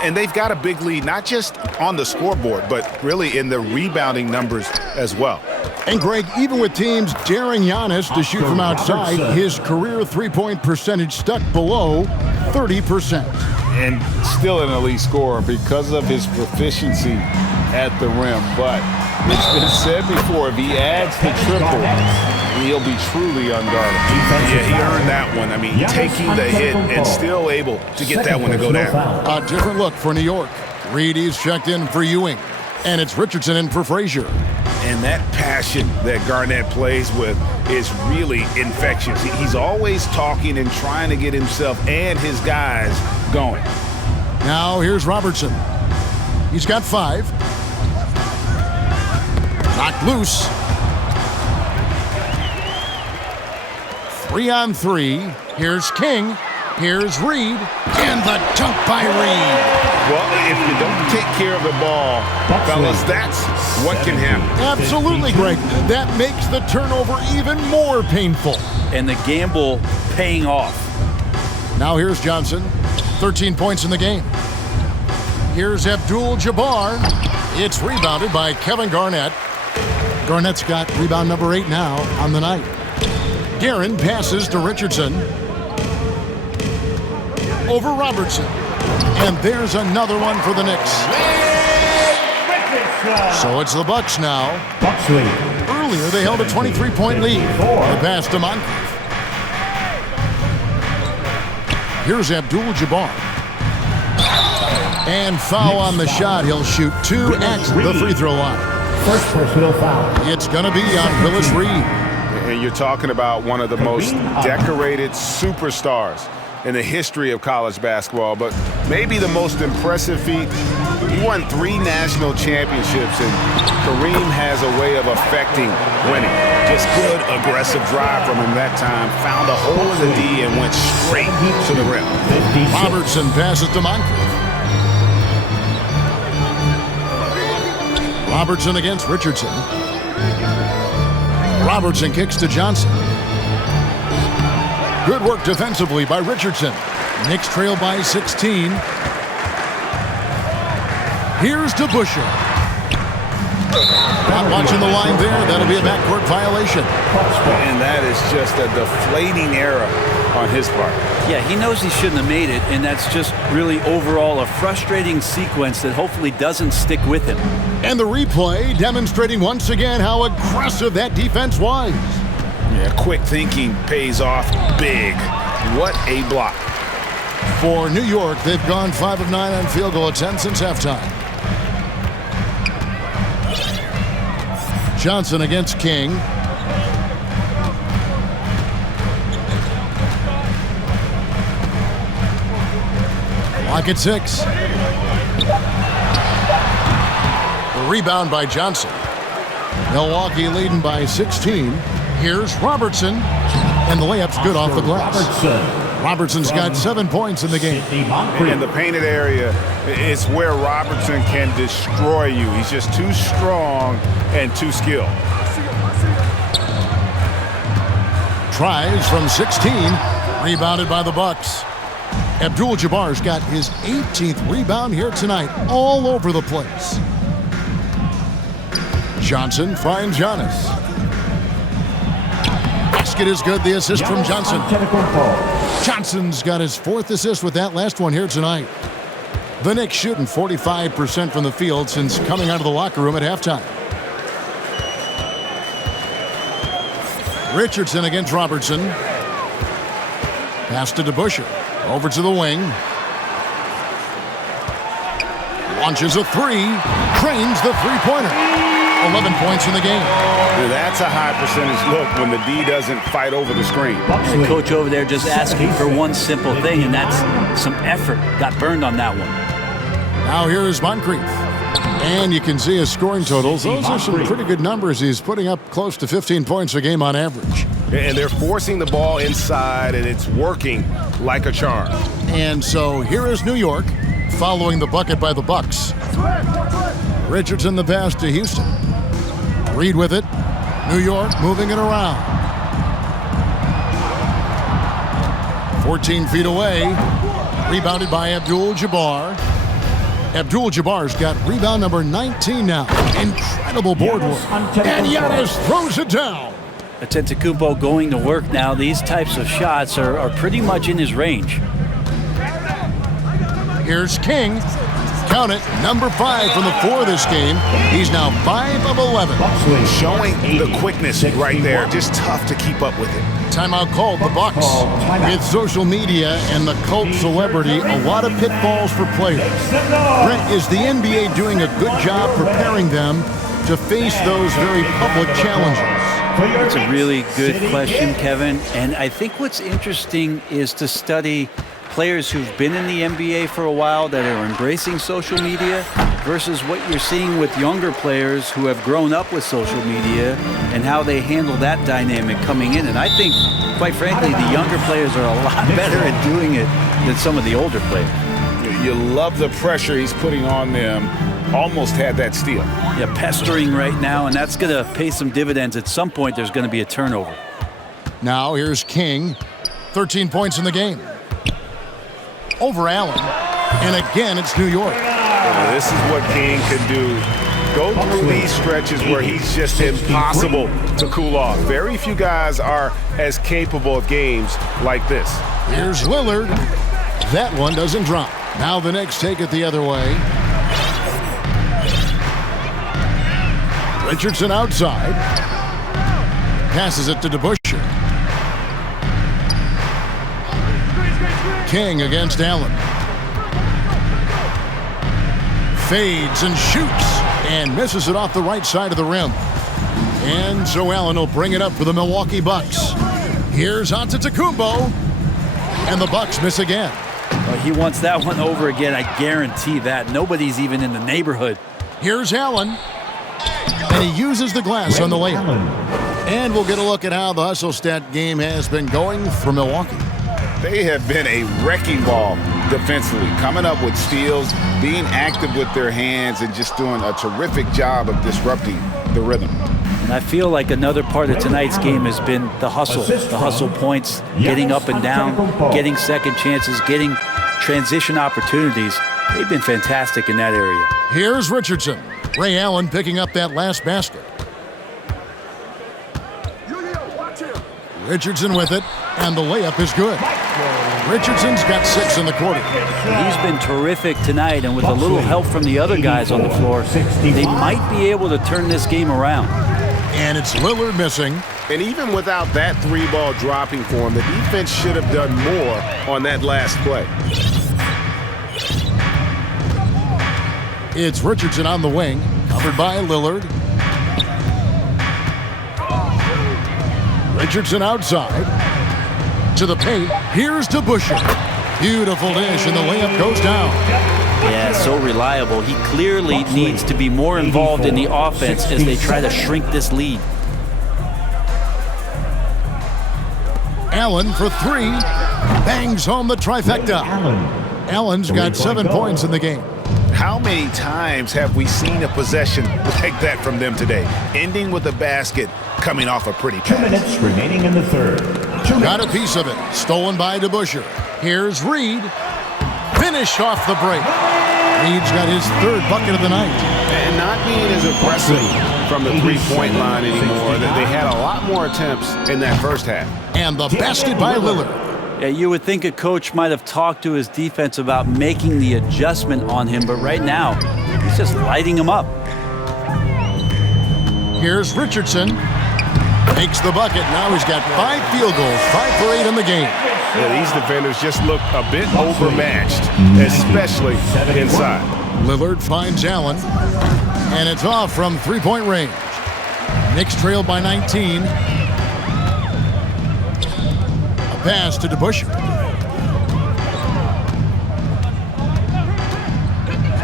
And they've got a big lead, not just on the scoreboard, but really in the rebounding numbers as well. And Greg, even with teams daring Giannis to shoot from outside, his career three-point percentage stuck below 30%. And still an elite scorer because of his proficiency at the rim. But it's been said before, if he adds the triple, he'll be truly unguarded. Yeah, he earned that one. I mean, taking the hit and still able to get that one to go down. A different look for New York. Reedy's checked in for Ewing. And it's Richardson in for Frazier. And that passion that Garnett plays with is really infectious. He's always talking and trying to get himself and his guys going. Now here's Robertson. He's got 5. Knocked loose. 3 on 3. Here's King. Here's Reed. And the dunk by Reed. Well, if you don't take care of the ball, fellas, that's what can happen. Absolutely, Greg. That makes the turnover even more painful. And the gamble paying off. Now here's Johnson. 13 points in the game. Here's Abdul-Jabbar. It's rebounded by Kevin Garnett. Garnett's got rebound number 8 now on the night. Guerin passes to Richardson. Over Robertson. And there's another one for the Knicks. So it's the Bucks now. Bucks lead. Earlier, they held a 23-point lead. The pass to Moncrief. Here's Abdul-Jabbar. And foul on the shot. He'll shoot 2 at the free throw line. First personal foul. It's going to be on Willis Reed. And you're talking about one of the most decorated superstars in the history of college basketball, but maybe the most impressive feat. He won 3 national championships, and Kareem has a way of affecting winning. Just good, aggressive drive from him that time. Found a hole in the D and went straight to the rim. Robertson passes to Moncrief. Robertson against Richardson. Robertson kicks to Johnson. Good work defensively by Richardson. Knicks trail by 16. Here's to Busher. Not watching the line there. That'll be a backcourt violation. And that is just a deflating error on his part. Yeah, he knows he shouldn't have made it, and that's just really overall a frustrating sequence that hopefully doesn't stick with him. And the replay demonstrating once again how aggressive that defense was. Yeah, quick thinking pays off big. What a block. For New York, they've gone 5 of 9 on field goal attempts since halftime. Johnson against King. Lock at 6. The rebound by Johnson. Milwaukee leading by 16. Here's Robertson. And the layup's good off the glass. Robertson's got 7 points in the game. In the painted area is where Robertson can destroy you. He's just too strong and too skilled. Tries from 16. Rebounded by the Bucks. Abdul-Jabbar's got his 18th rebound here tonight, all over the place. Johnson finds Giannis. Basket is good, the assist from Johnson. Johnson's got his 4th assist with that last one here tonight. The Knicks shooting 45% from the field since coming out of the locker room at halftime. Richardson against Robertson. Pass to DeBusschere. Over to the wing. Launches a 3. Cranes the three-pointer. 11 points in the game. That's a high percentage look when the D doesn't fight over the screen. And the coach over there just asking for one simple thing, and that's some effort. Got burned on that one. Now here's Moncrief. And you can see his scoring totals. Those are some pretty good numbers. He's putting up close to 15 points a game on average. And they're forcing the ball inside, and it's working like a charm. And so here is New York following the bucket by the Bucks. Richardson the pass to Houston. Reed with it. New York moving it around. 14 feet away. Rebounded by Abdul-Jabbar. Abdul-Jabbar's got rebound number 19 now. Incredible board work. And Giannis throws it down. Antetokounmpo going to work now. These types of shots are pretty much in his range. Here's King. Count it, number 5 from the floor this game. He's now 5 of 11. Showing the quickness right there. Just tough to keep up with it. Timeout called the Bucks. With social media and the cult celebrity, a lot of pitfalls for players. Brent, is the NBA doing a good job preparing them to face those very public challenges? That's a really good question, Kevin. And I think what's interesting is to study players who've been in the NBA for a while that are embracing social media versus what you're seeing with younger players who have grown up with social media and how they handle that dynamic coming in. And I think, quite frankly, the younger players are a lot better at doing it than some of the older players. You love the pressure he's putting on them. Almost had that steal. Yeah, pestering right now, and that's going to pay some dividends. At some point, there's going to be a turnover. Now here's King. 13 points in the game. Over Allen. And again, it's New York. This is what King can do. Go through these stretches where he's just impossible to cool off. Very few guys are as capable of games like this. Here's Lillard. That one doesn't drop. Now the Knicks take it the other way. Richardson outside. Passes it to DeBusschere. King against Allen. Fades and shoots and misses it off the right side of the rim. And so Allen will bring it up for the Milwaukee Bucks. Here's Antetokounmpo. And the Bucks miss again. Well, he wants that one over again, I guarantee that. Nobody's even in the neighborhood. Here's Allen. And he uses the glass on the layup. And we'll get a look at how the hustle stat game has been going for Milwaukee. They have been a wrecking ball defensively, coming up with steals, being active with their hands, and just doing a terrific job of disrupting the rhythm. And I feel like another part of tonight's game has been the hustle points, getting up and down, getting second chances, getting transition opportunities. They've been fantastic in that area. Here's Richardson. Ray Allen picking up that last basket. Richardson with it, and the layup is good. Richardson's got 6 in the quarter. He's been terrific tonight, and with a little help from the other guys on the floor, they might be able to turn this game around. And it's Lillard missing. And even without that 3-ball dropping for him, the defense should have done more on that last play. It's Richardson on the wing, covered by Lillard. Richardson outside. To the paint. Here's DeBusschere. Beautiful dish, and the layup goes down. Yeah, so reliable. He clearly needs to be more involved in the offense as they try to shrink this lead. Allen for 3. Bangs home the trifecta. Allen's got 7 points in the game. How many times have we seen a possession like that from them today, ending with a basket coming off a pretty pass? 2 minutes remaining in the third. Got a piece of it. Stolen by DeBusschere. Here's Reed. Finished off the break. Reed's got his 3rd bucket of the night. And not being as aggressive from the three-point line anymore. They had a lot more attempts in that first half. And the basket by Lillard. Yeah, you would think a coach might have talked to his defense about making the adjustment on him, but right now, he's just lighting him up. Here's Richardson. Makes the bucket. Now he's got 5 field goals, 5 for 8 in the game. Yeah, these defenders just look a bit overmatched, especially inside. Lillard finds Allen, and it's off from 3-point range. Knicks trail by 19. A pass to DeBusschere.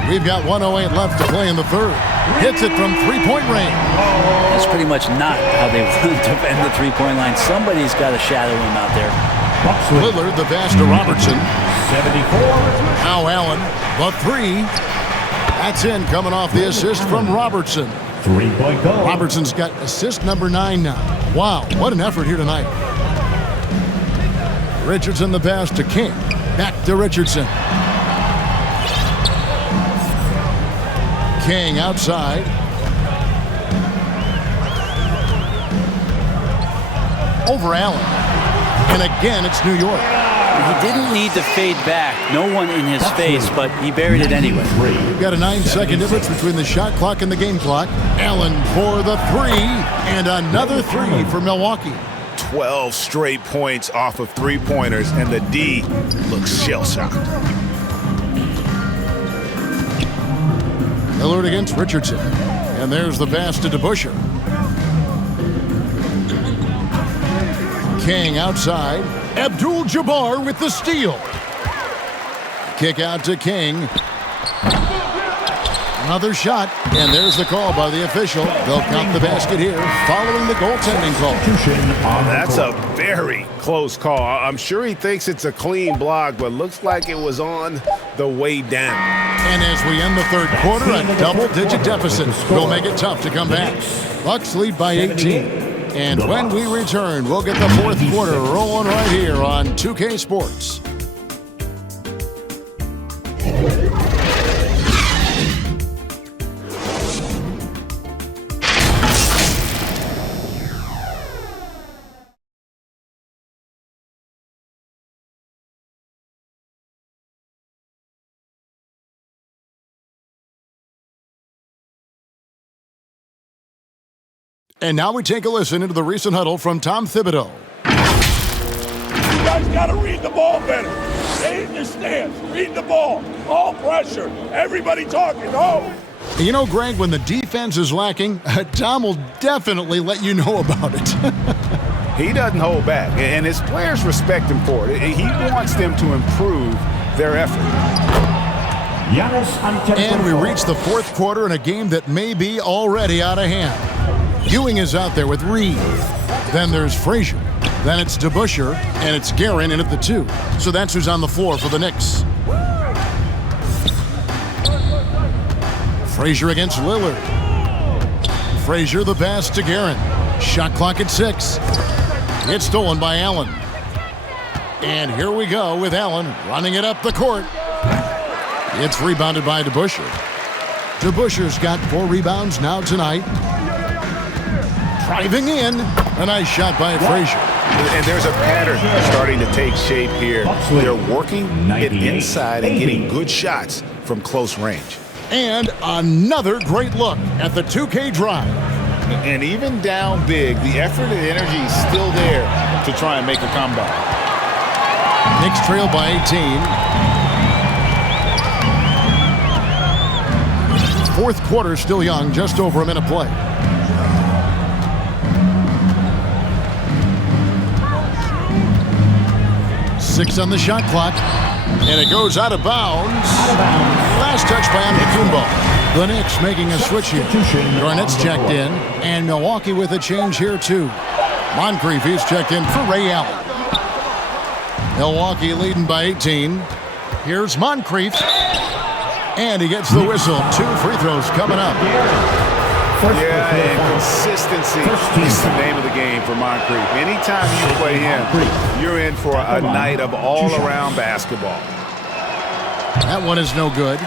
We've got 1:08 left to play in the third. Hits it from 3-point range. That's pretty much not how they defend the 3-point line. Somebody's got to shadow him out there. Lillard, the pass to Robertson. 74. Now Allen, the 3. That's in, coming off the assist from Robertson. 3-point goal. Robertson's got assist number 9 now. Wow, what an effort here tonight. Richardson the pass to King. Back to Richardson. King outside. Over Allen. And again, it's New York. He didn't need to fade back. No one in his face, but he buried it anyway. You've got a 9-second difference between the shot clock and the game clock. Allen for the 3, and another 3 for Milwaukee. 12 straight points off of 3-pointers, and the D looks shell-shocked. Lillard against Richardson. And there's the pass to DeBusschere. King outside. Abdul-Jabbar with the steal. Kick out to King. Another shot, and there's the call by the official. They'll count the basket here following the goaltending call. That's a very close call. I'm sure he thinks it's a clean block, but looks like it was on the way down. And as we end the third quarter, a double-digit deficit will make it tough to come back. Bucks lead by 18. And when we return, we'll get the fourth quarter rolling right here on 2K Sports. And now we take a listen into the recent huddle from Tom Thibodeau. You guys got to read the ball better. Stay in your stance. Read the ball. All pressure. Everybody talking. Oh. You know, Greg, when the defense is lacking, Tom will definitely let you know about it. He doesn't hold back, and his players respect him for it. He wants them to improve their effort. And we reach the fourth quarter in a game that may be already out of hand. Ewing is out there with Reed. Then there's Frazier. Then it's DeBusschere, and it's Guerin in at the 2. So that's who's on the floor for the Knicks. Frazier against Lillard. Frazier the pass to Guerin. Shot clock at 6. It's stolen by Allen. And here we go with Allen running it up the court. It's rebounded by DeBusschere. DeBusschere's got 4 rebounds now tonight. Driving in. A nice shot by Frazier. And there's a pattern starting to take shape here. They're working it inside and getting good shots from close range. And another great look at the 2K drive. And even down big, the effort and energy is still there to try and make a comeback. Knicks trail by 18. Fourth quarter still young, just over a minute play. Six on the shot clock, and it goes out of bounds. Last touch by Antetokounmpo. The Knicks making a switch here. Garnett's checked in, and Milwaukee with a change here too. Moncrief is checked in for Ray Allen. Milwaukee leading by 18. Here's Moncrief, and he gets the whistle. 2 free throws coming up. Yeah, and consistency is the name of the game for Moncrief. Anytime you play him, you're in for a night of all-around basketball. That one is no good.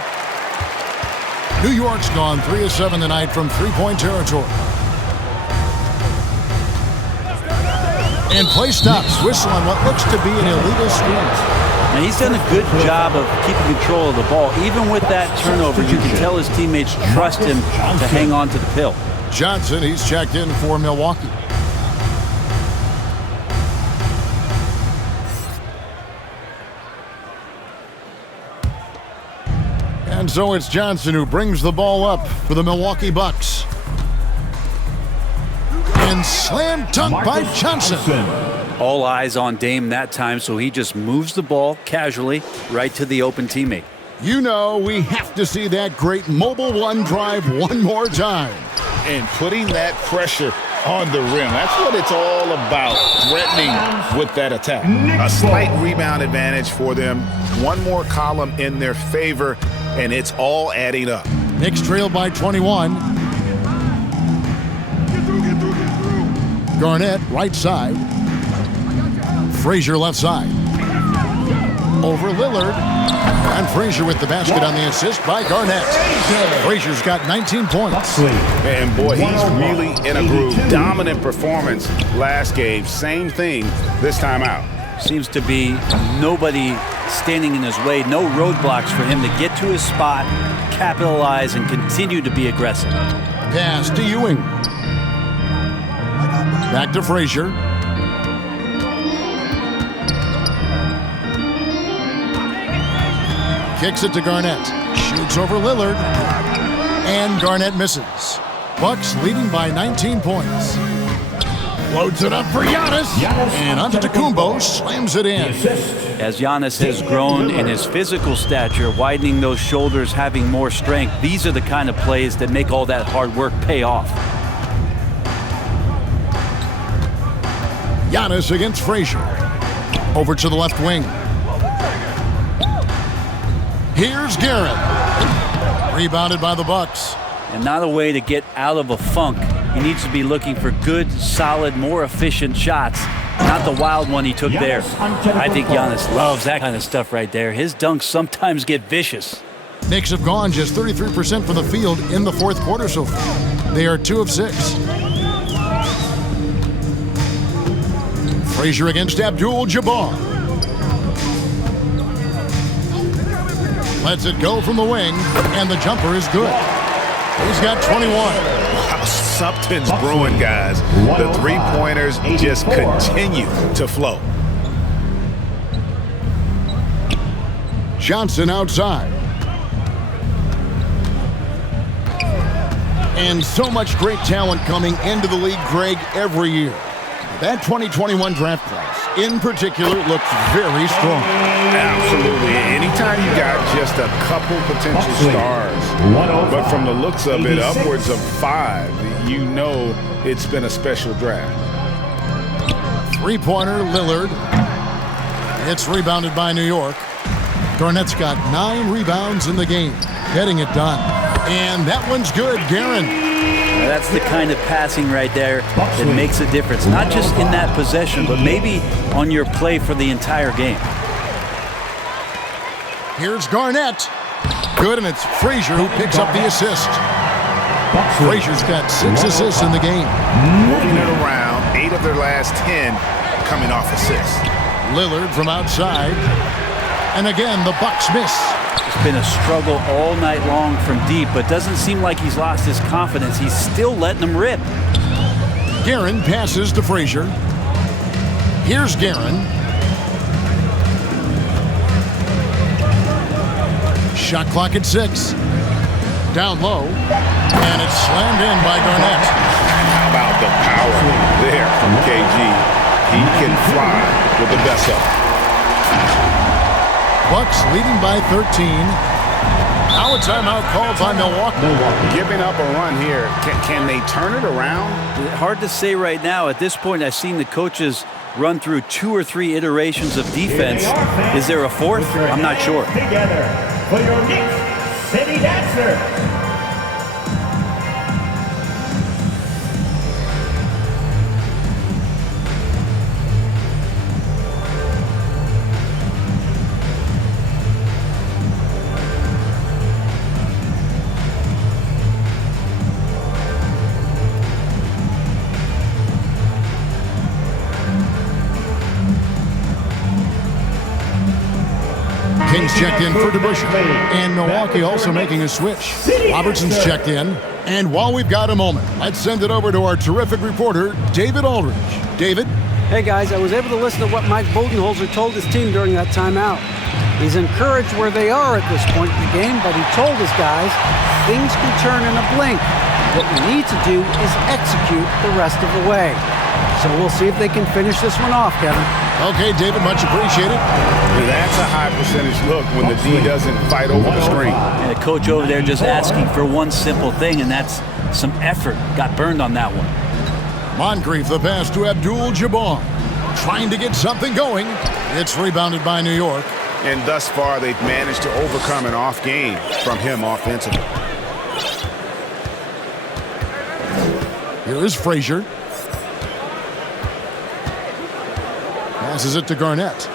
New York's gone 3 of 7 tonight from three-point territory. And play stops. Whistle on what looks to be an illegal screen. Now he's done a good job of keeping control of the ball. Even with that turnover, you can tell his teammates trust him to hang on to the pill. Johnson, he's checked in for Milwaukee. And so it's Johnson who brings the ball up for the Milwaukee Bucks. And slam dunk by Johnson. All eyes on Dame that time, so he just moves the ball casually right to the open teammate. You know, we have to see that great mobile one drive one more time. And putting that pressure on the rim. That's what it's all about, threatening with that attack. A slight rebound advantage for them. One more column in their favor, and it's all adding up. Knicks trail by 21. Garnett, right side. Frazier, left side. Over Lillard. And Frazier with the basket on the assist by Garnett. Frazier's got 19 points. And boy, he's really in a groove. Dominant performance last game. Same thing this time out. Seems to be nobody standing in his way. No roadblocks for him to get to his spot, capitalize, and continue to be aggressive. Pass to Ewing. Back to Frazier. Kicks it to Garnett. Shoots over Lillard. And Garnett misses. Bucks leading by 19 points. Loads it up for Giannis. And Antetokounmpo slams it in. As Giannis has grown in his physical stature, widening those shoulders, having more strength, these are the kind of plays that make all that hard work pay off. Giannis against Frazier. Over to the left wing. Here's Guerin. Rebounded by the Bucks. And not a way to get out of a funk. He needs to be looking for good, solid, more efficient shots. Not the wild one he took there. I think Giannis loves that kind of stuff right there. His dunks sometimes get vicious. Knicks have gone just 33% from the field in the fourth quarter so far. They are 2 of 6. Frazier against Abdul-Jabbar. Lets it go from the wing, and the jumper is good. He's got 21. Wow, something's brewing, guys. The three-pointers just continue to flow. Johnson outside. And so much great talent coming into the league, Greg, every year. That 2021 draft class, in particular, looks very strong. Absolutely. Anytime you got just a couple potential stars, but from the looks of it, upwards of 5, you know it's been a special draft. Three-pointer, Lillard. It's rebounded by New York. Garnett's got 9 rebounds in the game, getting it done. And that one's good, Guerin. Referee. That's the kind of passing right there that makes a difference, not just in that possession, but maybe on your play for the entire game. Here's Garnett. Good, and it's Frazier who picks up the assist. Frazier's got 6 assists in the game. Moving it around, 8 of their last 10 coming off assists. Lillard from outside. And again, the Bucks miss. It's been a struggle all night long from deep, but doesn't seem like he's lost his confidence. He's still letting them rip. Guerin passes to Frazier. Here's Guerin. Shot clock at 6. Down low. And it's slammed in by Garnett. How about the power there from KG? He can fly with the best of them. Bucks leading by 13. Now a timeout called by Milwaukee. Giving up a run here. Can they turn it around? Hard to say right now. At this point, I've seen the coaches run through 2 or 3 iterations of defense. Is there a 4th? I'm not sure. Together for your Knicks City Dancer. Kings checked in for DeBusschere, and Milwaukee also making a switch. Robertson's checked in, and while we've got a moment, let's send it over to our terrific reporter, David Aldridge. David? Hey guys, I was able to listen to what Mike Budenholzer told his team during that timeout. He's encouraged where they are at this point in the game, but he told his guys things can turn in a blink. What we need to do is execute the rest of the way. So we'll see if they can finish this one off, Kevin. Okay, David, much appreciated. That's a high percentage look when the D doesn't fight over the screen. And the coach over there just asking for one simple thing, and that's some effort. Got burned on that one. Moncrief, the pass to Abdul-Jabbar. Trying to get something going. It's rebounded by New York. And thus far, they've managed to overcome an off game from him offensively. Here is Frazier. Passes it to Garnett.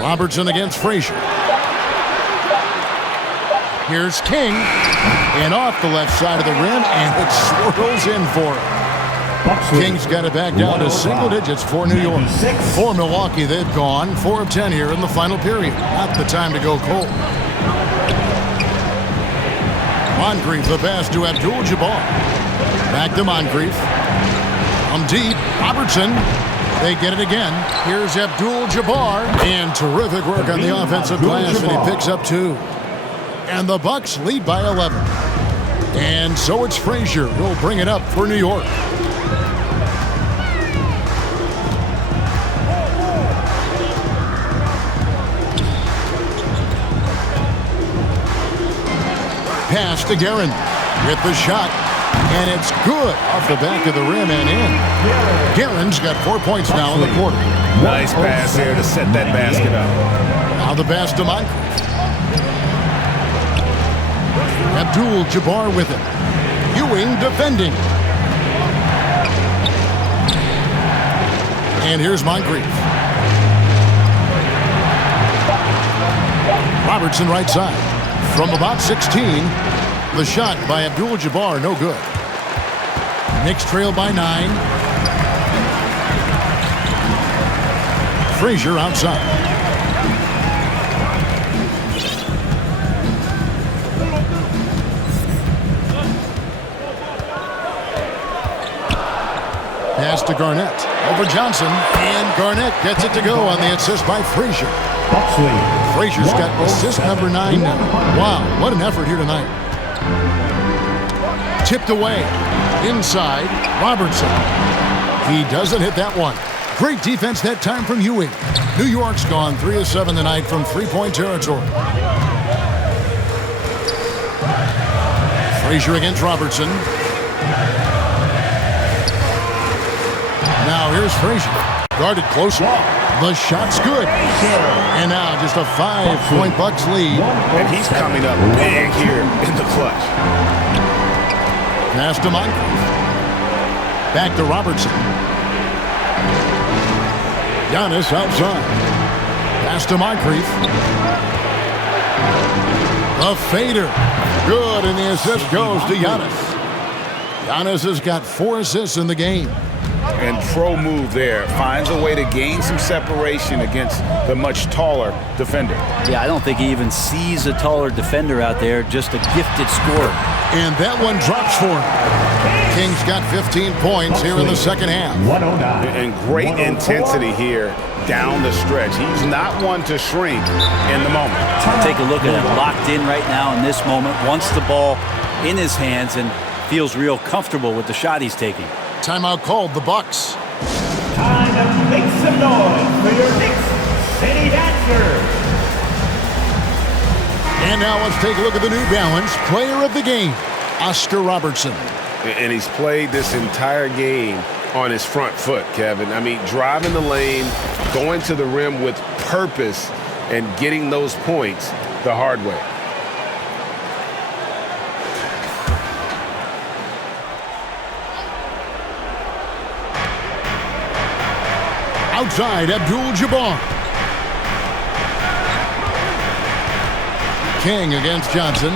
Robertson against Frazier. Here's King. And off the left side of the rim, and it swirls in for him. King's got it back down to single digits for New York. For Milwaukee, they've gone 4 of 10 here in the final period. Not the time to go cold. Moncrief, the pass to Abdul-Jabbar. Back to Moncrief. From deep, Robertson. They get it again. Here's Abdul-Jabbar. And terrific work on the offensive glass, and he picks up 2. And the Bucks lead by 11. And so it's Frazier who'll bring it up for New York. Pass to Guerin with the shot, and it's good off the back of the rim and in. Guerin's got 4 points now in the quarter. Nice pass there to set that basket up. Now the pass to Moncrief. Abdul-Jabbar with it. Ewing defending. And here's Moncrief. Robertson right side. From about 16, the shot by Abdul-Jabbar, no good. Knicks trail by 9. Frazier outside. Pass to Garnett. Over Johnson. And Garnett gets it to go on the assist by Frazier. Frazier's got assist number 9 now. Wow, what an effort here tonight. Tipped away. Inside, Robertson. He doesn't hit that one. Great defense that time from Ewing. New York's gone 3 of 7 tonight from three-point territory. Frazier against Robertson. Now here's Frazier. Guarded closely. The shot's good. And now just a 5-point Bucks lead. And he's coming up big here in the clutch. Pass to Moncrief. Back to Robertson. Giannis outside. Pass to Moncrief. A fader. Good, and the assist goes to Giannis. Giannis has got 4 assists in the game. And pro move there. Finds a way to gain some separation against the much taller defender. Yeah, I don't think he even sees a taller defender out there, just a gifted scorer. And that one drops for him. Kings got 15 points here in the second half. 109. And great intensity here down the stretch. He's not one to shrink in the moment. Take a look at him, locked in right now in this moment, wants the ball in his hands and feels real comfortable with the shot he's taking. Timeout called, the Bucks. Time to make some noise for your Knicks City Dancers. And now let's take a look at the New Balance player of the game, Oscar Robertson. And he's played this entire game on his front foot, Kevin. I mean, driving the lane, going to the rim with purpose, and getting those points the hard way. Outside, Abdul-Jabbar. King against Johnson.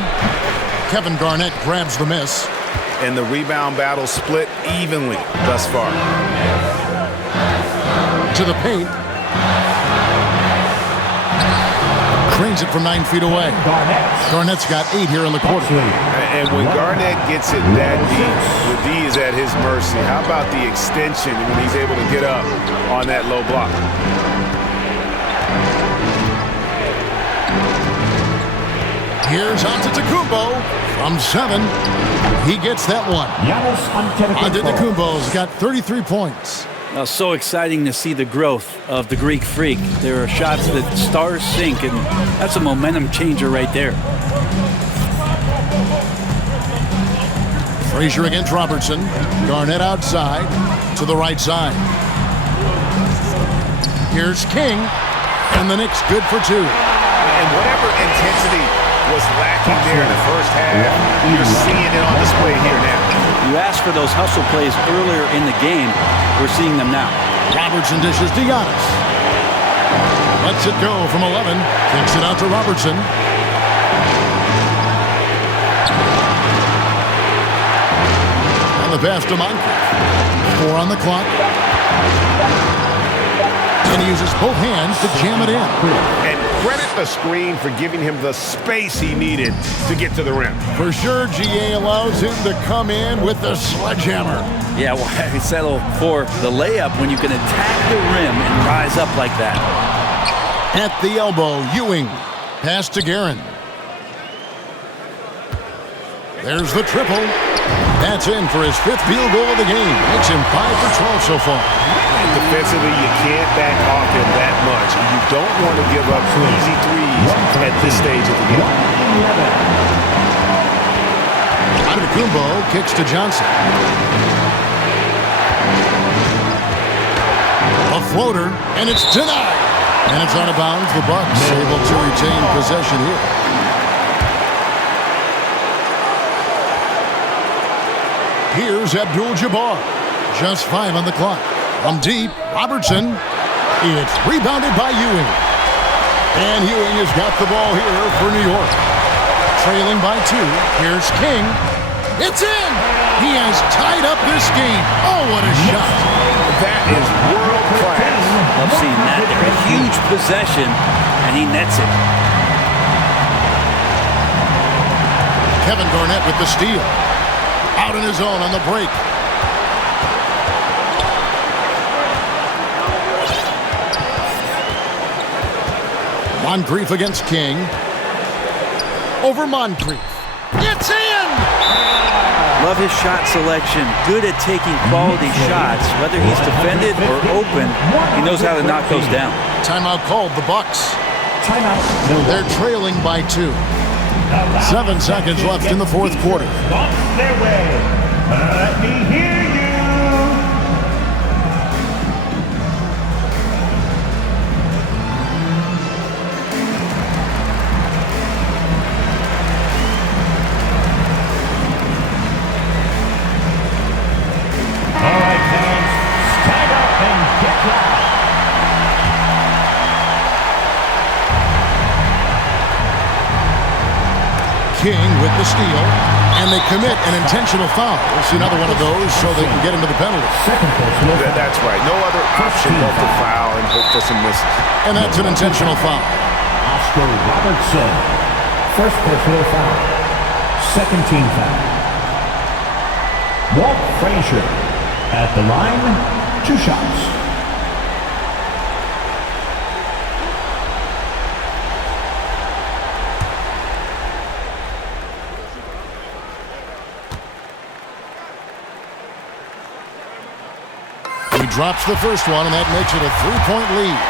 Kevin Garnett grabs the miss. And the rebound battle split evenly thus far. To the paint. Cranes it from 9 feet away. Garnett's got 8 here in the quarter. And when Garnett gets it that deep, the D is at his mercy. How about the extension when he's able to get up on that low block? Here's Antetokounmpo from 7. He gets that one. Antetokounmpo's got 33 points. Well, so exciting to see the growth of the Greek Freak. There are shots that stars sink, and that's a momentum changer right there. Frazier against Robertson. Garnett outside to the right side. Here's King, and the Knicks good for 2. And whatever intensity was lacking there in the first half, you're seeing it on display here now. You asked for those hustle plays earlier in the game. We're seeing them now. Robertson dishes to Giannis. Lets it go from 11. Kicks it out to Robertson. And the pass to Moncrief. 4 on the clock. And he uses both hands to jam it in. And credit the screen for giving him the space he needed to get to the rim. For sure, GA allows him to come in with the sledgehammer. Yeah, well, I settle for the layup when you can attack the rim and rise up like that. At the elbow, Ewing. Pass to Guerin. There's the triple. That's in for his 5th field goal of the game. Makes him 5 for 12 so far. Defensively, you can't back off him that much. You don't want to give up easy threes at this stage of the game. Antetokounmpo kicks to Johnson. A floater, and it's denied. And it's out of bounds. The Bucks able to retain possession here. Here's Abdul-Jabbar. Just 5 on the clock. From deep, Robertson. It's rebounded by Ewing. And Ewing has got the ball here for New York. Trailing by 2. Here's King. It's in! He has tied up this game. Oh, what a shot. That is world class. Love seeing that. They're a huge possession, and he nets it. Kevin Garnett with the steal. Out in his own on the break. Moncrief against King. Over Moncrief. It's in! Love his shot selection. Good at taking quality shots. Whether he's defended or open, he knows how to knock those down. Timeout called, the Bucks. They're trailing by 2. 7 seconds left in the 4th quarter. Lost their way. Let me hear you. King with the steal, and they commit an intentional foul. We'll see another one of those so they can get into the penalty. That's right. No other option but to foul and hope for some misses. And that's an intentional foul. Oscar Robertson. First personal foul. Second team foul. Walt Frazier at the line. 2 shots. He drops the first one, and that makes it a 3-point lead.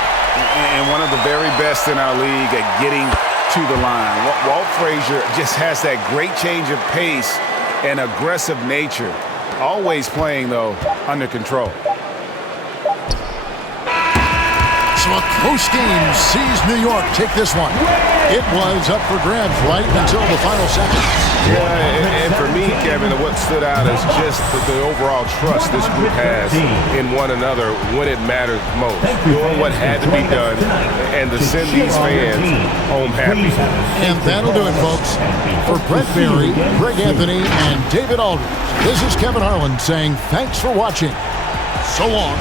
And one of the very best in our league at getting to the line. Walt Frazier just has that great change of pace and aggressive nature. Always playing, though, under control. So a close game sees New York take this one. It was up for grabs right until the final seconds. Yeah, and for me, Kevin, what stood out is just the overall trust this group has in one another when it matters most. Doing what had to be done and to send these fans home happy. And that'll do it, folks. For Brett Berry, Greg Anthony, and David Aldridge, this is Kevin Harlan saying thanks for watching. So long.